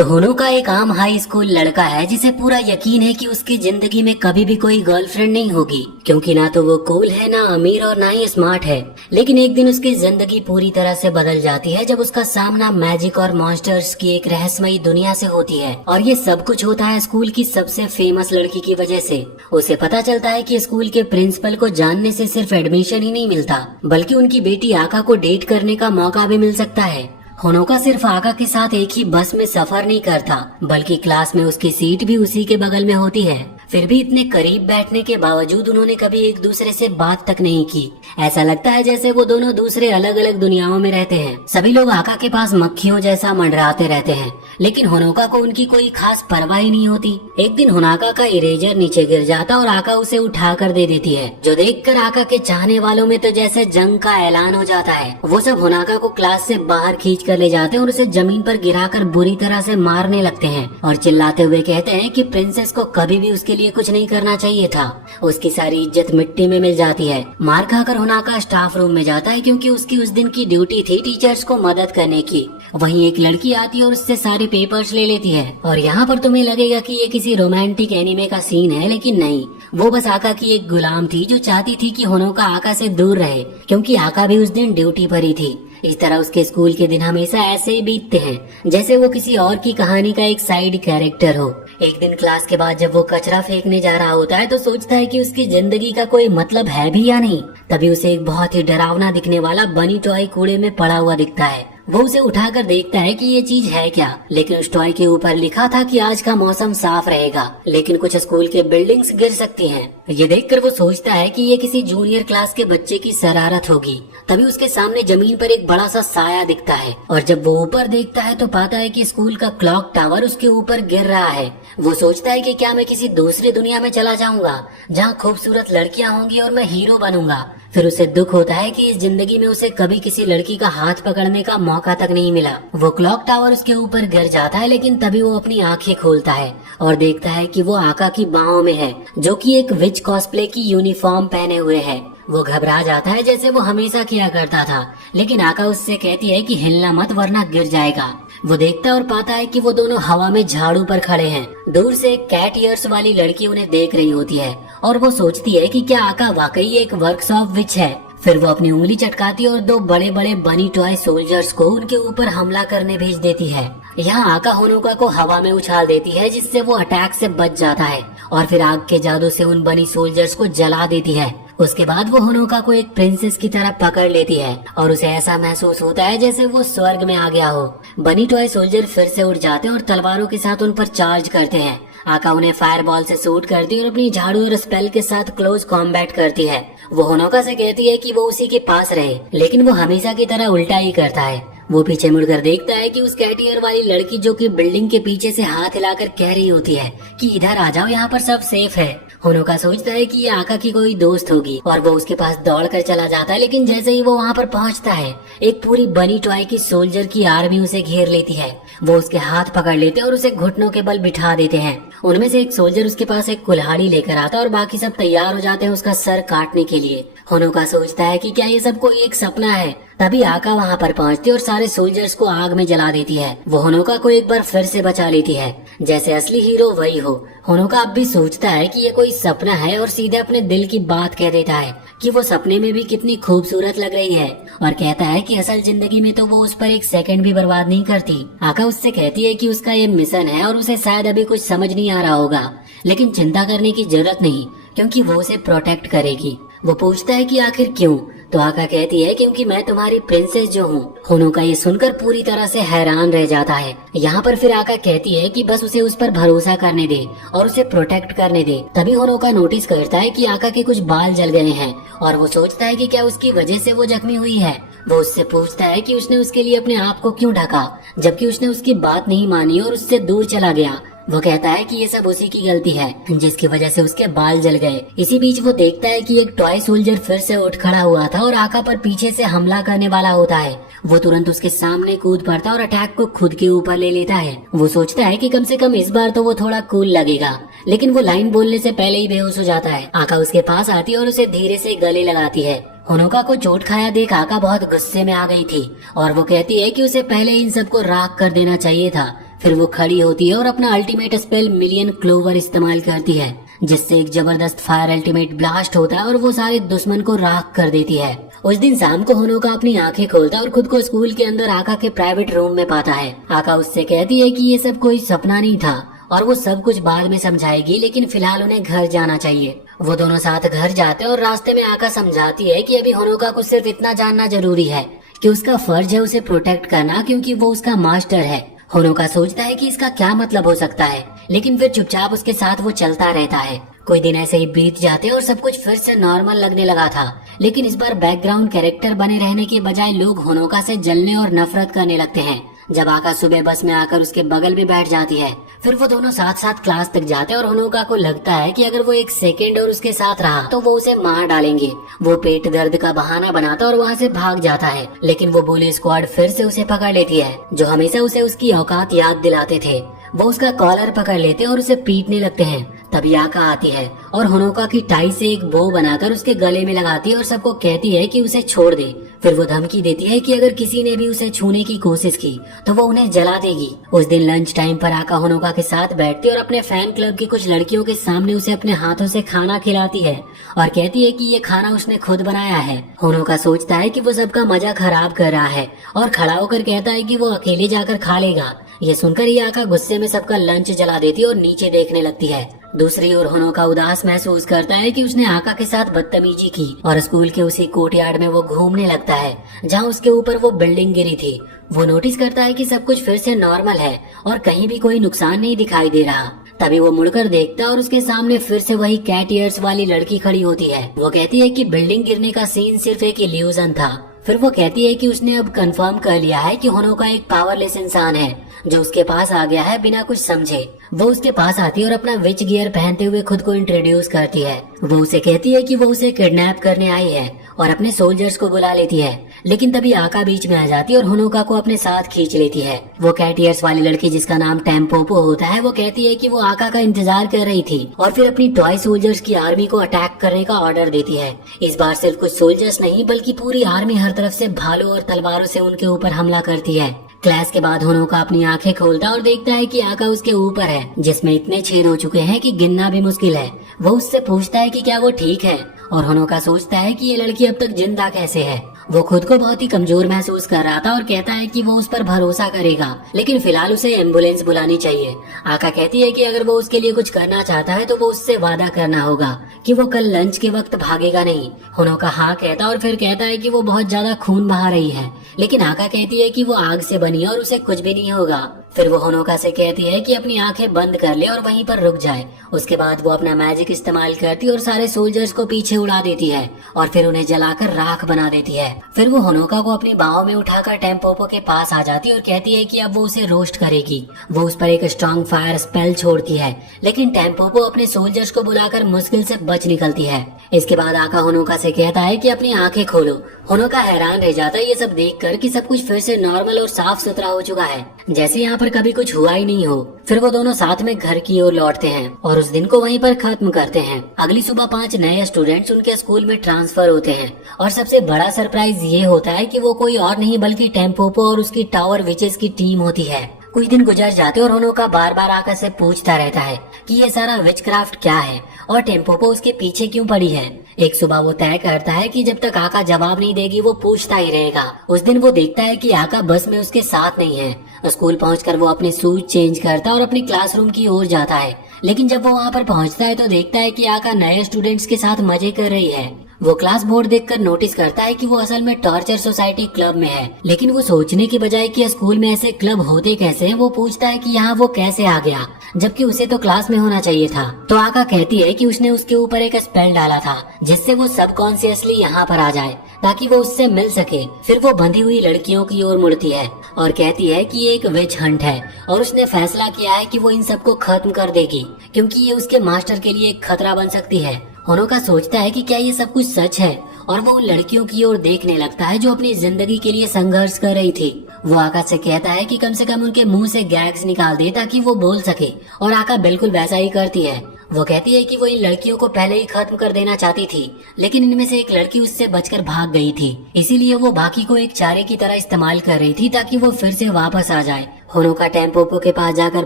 तो होनोका एक आम हाई स्कूल लड़का है जिसे पूरा यकीन है कि उसकी जिंदगी में कभी भी कोई गर्लफ्रेंड नहीं होगी, क्योंकि ना तो वो कूल है, ना अमीर और ना ही स्मार्ट है। लेकिन एक दिन उसकी जिंदगी पूरी तरह से बदल जाती है जब उसका सामना मैजिक और मॉन्स्टर्स की एक रहस्यमयी दुनिया से होती है। और ये सब कुछ होता है स्कूल की सबसे फेमस लड़की की वजह से। उसे पता चलता है कि स्कूल के प्रिंसिपल को जानने से सिर्फ एडमिशन ही नहीं मिलता, बल्कि उनकी बेटी आका को डेट करने का मौका भी मिल सकता है। होनोका सिर्फ आका के साथ एक ही बस में सफर नहीं करता, बल्कि क्लास में उसकी सीट भी उसी के बगल में होती है। फिर भी इतने करीब बैठने के बावजूद उन्होंने कभी एक दूसरे से बात तक नहीं की। ऐसा लगता है जैसे वो दोनों दूसरे अलग अलग दुनियाओं में रहते हैं। सभी लोग आका के पास मक्खियों जैसा मंडराते रहते हैं, लेकिन होनोका को उनकी कोई खास परवाह ही नहीं होती। एक दिन होनोका का इरेजर नीचे गिर जाता और आका उसे उठा कर दे देती है, जो देखकर आका के चाहने वालों में तो जैसे जंग का ऐलान हो जाता है। वो सब होनोका को क्लास से बाहर खींच कर ले जाते हैं और उसे जमीन पर गिराकर बुरी तरह से मारने लगते हैं और चिल्लाते हुए कहते हैं कि प्रिंसेस को कभी भी उसके लिए कुछ नहीं करना चाहिए था। उसकी सारी इज्जत मिट्टी में मिल जाती है। मार खाकर होनोका स्टाफ रूम में जाता है, क्योंकि उसकी उस दिन की ड्यूटी थी टीचर्स को मदद करने की। वहीं एक लड़की आती है और उससे सारे पेपर्स ले लेती है। और यहाँ पर तुम्हें लगेगा कि ये किसी रोमांटिक एनिमे का सीन है, लेकिन नहीं, वो बस आका की एक गुलाम थी जो चाहती थी कि होनोका आका से दूर रहे, क्योंकि आका भी उस दिन ड्यूटी पर ही थी। इस तरह उसके स्कूल के दिन हमेशा ऐसे ही बीतते हैं जैसे वो किसी और की कहानी का एक साइड कैरेक्टर हो। एक दिन क्लास के बाद जब वो कचरा फेंकने जा रहा होता है तो सोचता है कि उसकी जिंदगी का कोई मतलब है भी या नहीं। तभी उसे एक बहुत ही डरावना दिखने वाला बनी टॉय कूड़े में पड़ा हुआ दिखता है। वो उसे उठाकर देखता है कि ये चीज है क्या, लेकिन उस टॉय के ऊपर लिखा था कि आज का मौसम साफ रहेगा, लेकिन कुछ स्कूल के बिल्डिंग्स गिर सकती हैं। ये देखकर वो सोचता है कि ये किसी जूनियर क्लास के बच्चे की शरारत होगी। तभी उसके सामने जमीन पर एक बड़ा सा साया दिखता है, और जब वो ऊपर देखता है तो पाता है कि स्कूल का क्लॉक टावर उसके ऊपर गिर रहा है। वो सोचता है कि क्या मैं किसी दूसरी दुनिया में चला जाऊंगा जहाँ खूबसूरत लड़कियां होंगी और मैं हीरो बनूंगा। फिर उसे दुख होता है कि इस जिंदगी में उसे कभी किसी लड़की का हाथ पकड़ने का मौका तक नहीं मिला। वो क्लॉक टावर उसके ऊपर गिर जाता है, लेकिन तभी वो अपनी आंखें खोलता है और देखता है कि वो आका की बाहों में है, जो कि एक विच कॉस्प्ले की यूनिफॉर्म पहने हुए है। वो घबरा जाता है जैसे वो हमेशा किया करता था, लेकिन आका उससे कहती है कि हिलना मत वरना गिर जाएगा। वो देखता और पाता है कि वो दोनों हवा में झाड़ू पर खड़े हैं। दूर से एक कैट ईयर्स वाली लड़की उन्हें देख रही होती है और वो सोचती है कि क्या आका वाकई एक वर्कशॉप विच है। फिर वो अपनी उंगली चटकाती और दो बड़े बड़े बनी टॉय सोल्जर्स को उनके ऊपर हमला करने भेज देती है। यहाँ आका होनोका को हवा में उछाल देती है, जिससे वो अटैक से बच जाता है और फिर आग के जादू से उन बनी सोल्जर्स को जला देती है। उसके बाद वो होनोका को एक प्रिंसेस की तरह पकड़ लेती है और उसे ऐसा महसूस होता है जैसे वो स्वर्ग में आ गया हो। बनी टॉय सोल्जर फिर से उठ जाते हैं और तलवारों के साथ उन पर चार्ज करते हैं। आका उन्हें फायर बॉल से शूट करती है और अपनी झाड़ू और स्पेल के साथ क्लोज कॉम्बैट करती है। वो होनोका से कहती है कि वो उसी के पास रहे, लेकिन वो हमेशा की तरह उल्टा ही करता है। वो पीछे मुड़कर देखता है कि उस कैटियर वाली लड़की जो कि बिल्डिंग के पीछे से हाथ हिलाकर कह रही होती है कि इधर आ जाओ, यहाँ पर सब सेफ है। होनोका सोचता है कि ये आका की कोई दोस्त होगी और वो उसके पास दौड़कर चला जाता है, लेकिन जैसे ही वो वहाँ पर पहुँचता है एक पूरी बनी टॉय की सोल्जर की आर्मी उसे घेर लेती है। वो उसके हाथ पकड़ लेते हैं और उसे घुटनों के बल बिठा देते हैं। उनमें से एक सोल्जर उसके पास एक कुल्हाड़ी लेकर आता है और बाकी सब तैयार हो जाते हैं उसका सर काटने के लिए। होनोका सोचता है कि क्या ये सब कोई एक सपना है। तभी आका वहाँ पर पहुँचती और सारे सोल्जर्स को आग में जला देती है। वो होनोका को एक बार फिर से बचा लेती है, जैसे असली हीरो वही हो। होनोका अब भी सोचता है कि ये कोई सपना है और सीधे अपने दिल की बात कह देता है कि वो सपने में भी कितनी खूबसूरत लग रही है, और कहता है कि असल जिंदगी में तो वो उस पर एक सेकंड भी बर्बाद नहीं करती। आका उससे कहती है कि उसका ये मिशन है और उसे शायद अभी कुछ समझ नहीं आ रहा होगा, लेकिन चिंता करने की जरूरत नहीं, क्योंकि वो उसे प्रोटेक्ट करेगी। वो पूछता है कि आखिर क्यों, तो आका कहती है क्योंकि मैं तुम्हारी प्रिंसेस जो हूँ। होनोका ये सुनकर पूरी तरह से हैरान रह जाता है। यहाँ पर फिर आका कहती है कि बस उसे उस पर भरोसा करने दे और उसे प्रोटेक्ट करने दे। तभी होनोका नोटिस करता है कि आका के कुछ बाल जल गए हैं और वो सोचता है कि क्या उसकी वजह से वो जख्मी हुई है। वो उससे पूछता है कि उसने उसके लिए अपने आप को क्यों ढका, जबकि उसने उसकी बात नहीं मानी और उससे दूर चला गया। वो कहता है कि ये सब उसी की गलती है, जिसकी वजह से उसके बाल जल गए। इसी बीच वो देखता है कि एक टॉय सोल्जर फिर से उठ खड़ा हुआ था और आका पर पीछे से हमला करने वाला होता है। वो तुरंत उसके सामने कूद पड़ता और अटैक को खुद के ऊपर ले लेता है। वो सोचता है कि कम से कम इस बार तो वो थोड़ा कूल लगेगा, लेकिन वो लाइन बोलने से पहले ही बेहोश हो जाता है। आका उसके पास आती है और उसे धीरे से गले लगाती है। होनोका को चोट खाया देख आका बहुत गुस्से में आ गई थी और वो कहती है कि उसे पहले इन सबको राख कर देना चाहिए था, फिर वो खड़ी होती है और अपना अल्टीमेट स्पेल मिलियन क्लोवर इस्तेमाल करती है, जिससे एक जबरदस्त फायर अल्टीमेट ब्लास्ट होता है और वो सारे दुश्मन को राख कर देती है। उस दिन शाम को होनोका अपनी आंखें खोलता है और खुद को स्कूल के अंदर आका के प्राइवेट रूम में पाता है। आका उससे कहती है कि ये सब कोई सपना नहीं था और वो सब कुछ बाद में समझाएगी, लेकिन फिलहाल उन्हें घर जाना चाहिए। वो दोनों साथ घर जाते हैं और रास्ते में आका समझाती है कि अभी होनोका को सिर्फ इतना जानना जरूरी है कि उसका फर्ज है उसे प्रोटेक्ट करना, क्योंकि वो उसका मास्टर है। होनोका सोचता है कि इसका क्या मतलब हो सकता है, लेकिन फिर चुपचाप उसके साथ वो चलता रहता है। कुछ दिन ऐसे ही बीत जाते और सब कुछ फिर से नॉर्मल लगने लगा था, लेकिन इस बार बैकग्राउंड कैरेक्टर बने रहने के बजाय लोग होनोका से जलने और नफरत करने लगते हैं। जब आका सुबह बस में आकर उसके बगल में बैठ जाती है, फिर वो दोनों साथ साथ क्लास तक जाते हैं और होनोका को लगता है कि अगर वो एक सेकेंड और उसके साथ रहा तो वो उसे मार डालेंगे। वो पेट दर्द का बहाना बनाता और वहाँ से भाग जाता है, लेकिन वो पुलिस स्क्वाड फिर से उसे पकड़ लेती है, जो हमेशा उसे उसकी औकात याद दिलाते थे। वो उसका कॉलर पकड़ लेते और उसे पीटने लगते हैं। तभी आका आती है और होनोका की टाई से एक बो बनाकर उसके गले में लगाती है और सबको कहती है कि उसे छोड़ दे। फिर वो धमकी देती है कि अगर किसी ने भी उसे छूने की कोशिश की तो वो उन्हें जला देगी। उस दिन लंच टाइम पर आका होनोका के साथ बैठती है और अपने फैन क्लब की कुछ लड़कियों के सामने उसे अपने हाथों से खाना खिलाती है और कहती है कि ये खाना उसने खुद बनाया है। होनोका सोचता है कि वो सबका मजा खराब कर रहा है और खड़ा होकर कहता है कि वो अकेले जाकर खा लेगा। ये सुनकर ही आका गुस्से में सबका लंच जला देती है और नीचे देखने लगती है। दूसरी ओर होनोका उदास महसूस करता है कि उसने आका के साथ बदतमीजी की और स्कूल के उसी कोर्टयार्ड में वो घूमने लगता है जहाँ उसके ऊपर वो बिल्डिंग गिरी थी। वो नोटिस करता है कि सब कुछ फिर से नॉर्मल है और कहीं भी कोई नुकसान नहीं दिखाई दे रहा। तभी वो मुड़कर देखता है और उसके सामने फिर से वही कैट ईयर्स वाली लड़की खड़ी होती है। वो कहती है कि बिल्डिंग गिरने का सीन सिर्फ एक इल्यूजन था। फिर वो कहती है कि उसने अब कंफर्म कर लिया है कि होनोका एक पावरलेस इंसान है जो उसके पास आ गया है बिना कुछ समझे। वो उसके पास आती है और अपना विच गियर पहनते हुए खुद को इंट्रोड्यूस करती है। वो उसे कहती है कि वो उसे किडनैप करने आई है और अपने सोल्जर्स को बुला लेती है, लेकिन तभी आका बीच में आ जाती है और होनोका को अपने साथ खींच लेती है। वो कैट ईयर्स वाली लड़की जिसका नाम टेम्पोपो होता है, वो कहती है कि वो आका का इंतजार कर रही थी और फिर अपनी टॉय सोल्जर्स की आर्मी को अटैक करने का ऑर्डर देती है। इस बार सिर्फ कुछ सोल्जर्स नहीं बल्कि पूरी आर्मी हर तरफ से भालों और तलवारों से उनके ऊपर हमला करती है। क्लास के बाद होनोका अपनी आंखें खोलता और देखता है कि आका उसके ऊपर है जिसमें इतने छेद हो चुके हैं कि गिनना भी मुश्किल है। वो उससे पूछता है कि क्या वो ठीक है और होनोका सोचता है कि ये लड़की अब तक जिंदा कैसे है। वो खुद को बहुत ही कमजोर महसूस कर रहा था और कहता है कि वो उस पर भरोसा करेगा, लेकिन फिलहाल उसे एम्बुलेंस बुलानी चाहिए। आका कहती है कि अगर वो उसके लिए कुछ करना चाहता है तो वो उससे वादा करना होगा कि वो कल लंच के वक्त भागेगा नहीं। होनोका हाँ कहता और फिर कहता है कि वो बहुत ज्यादा खून बहा रही है, लेकिन आका कहती है कि वो आग से बनी है और उसे कुछ भी नहीं होगा। फिर वो होनोका से कहती है कि अपनी आंखें बंद कर ले और वहीं पर रुक जाए। उसके बाद वो अपना मैजिक इस्तेमाल करती और सारे सोल्जर्स को पीछे उड़ा देती है और फिर उन्हें जलाकर राख बना देती है। फिर वो होनोका को अपनी बाहों में उठाकर टेम्पोपो के पास आ जाती और कहती है कि अब वो उसे रोस्ट करेगी। वो उस पर एक स्ट्रॉन्ग फायर स्पेल छोड़ती है, लेकिन टेम्पोपो अपने सोल्जर्स को बुलाकर मुश्किल से बच निकलती है। इसके बाद आका होनोका से कहता है कि अपनी आंखें खोलो। होनोका हैरान रह जाता है ये सब देखकर कि सब कुछ फिर से नॉर्मल और साफ सुथरा हो चुका है, जैसे यहाँ पर कभी कुछ हुआ ही नहीं हो। फिर वो दोनों साथ में घर की ओर लौटते हैं और उस दिन को वहीं पर खत्म करते हैं। अगली सुबह 5 नए स्टूडेंट्स उनके स्कूल में ट्रांसफर होते हैं और सबसे बड़ा सरप्राइज ये होता है कि वो कोई और नहीं बल्कि टेम्पोपो और उसकी टावर विचेस की टीम होती है। कुछ दिन गुजर जाते और होनोका बार बार आका से पूछता रहता है कि ये सारा विचक्राफ्ट क्या है और टेम्पोपो उसके पीछे क्यों पड़ी है। एक सुबह वो तय करता है कि जब तक आका जवाब नहीं देगी वो पूछता ही रहेगा। उस दिन वो देखता है कि आका बस में उसके साथ नहीं है। स्कूल पहुंचकर वो अपने शूज चेंज करता और अपनी क्लासरूम की ओर जाता है, लेकिन जब वो वहाँ पर पहुंचता है तो देखता है कि आका नए स्टूडेंट्स के साथ मजे कर रही है। वो क्लास बोर्ड देखकर नोटिस करता है कि वो असल में टॉर्चर सोसाइटी क्लब में है, लेकिन वो सोचने की बजाय कि स्कूल में ऐसे क्लब होते कैसे हैं, वो पूछता है कि यहाँ वो कैसे आ गया जबकि उसे तो क्लास में होना चाहिए था। तो आका कहती है कि उसने उसके ऊपर एक स्पेल डाला था जिससे वो सबकॉन्शियसली यहाँ पर आ जाए ताकि वो उससे मिल सके। फिर वो बंधी हुई लड़कियों की ओर मुड़ती है और कहती है कि ये एक विच हंट है और उसने फैसला किया है कि वो इन सबको खत्म कर देगी क्योंकि ये उसके मास्टर के लिए एक खतरा बन सकती है। होनोका सोचता है कि क्या ये सब कुछ सच है और वो उन लड़कियों की ओर देखने लगता है जो अपनी जिंदगी के लिए संघर्ष कर रही थी। वो आका से कहता है कि कम से कम उनके मुंह से गैग्स निकाल दे ताकि वो बोल सके और आका बिल्कुल वैसा ही करती है। वो कहती है कि वो इन लड़कियों को पहले ही खत्म कर देना चाहती थी, लेकिन इनमें से एक लड़की उससे बचकर भाग गई थी, इसीलिए वो बाकी को एक चारे की तरह इस्तेमाल कर रही थी ताकि वो फिर से वापस आ जाए। होनोका टेम्पोपो के पास जाकर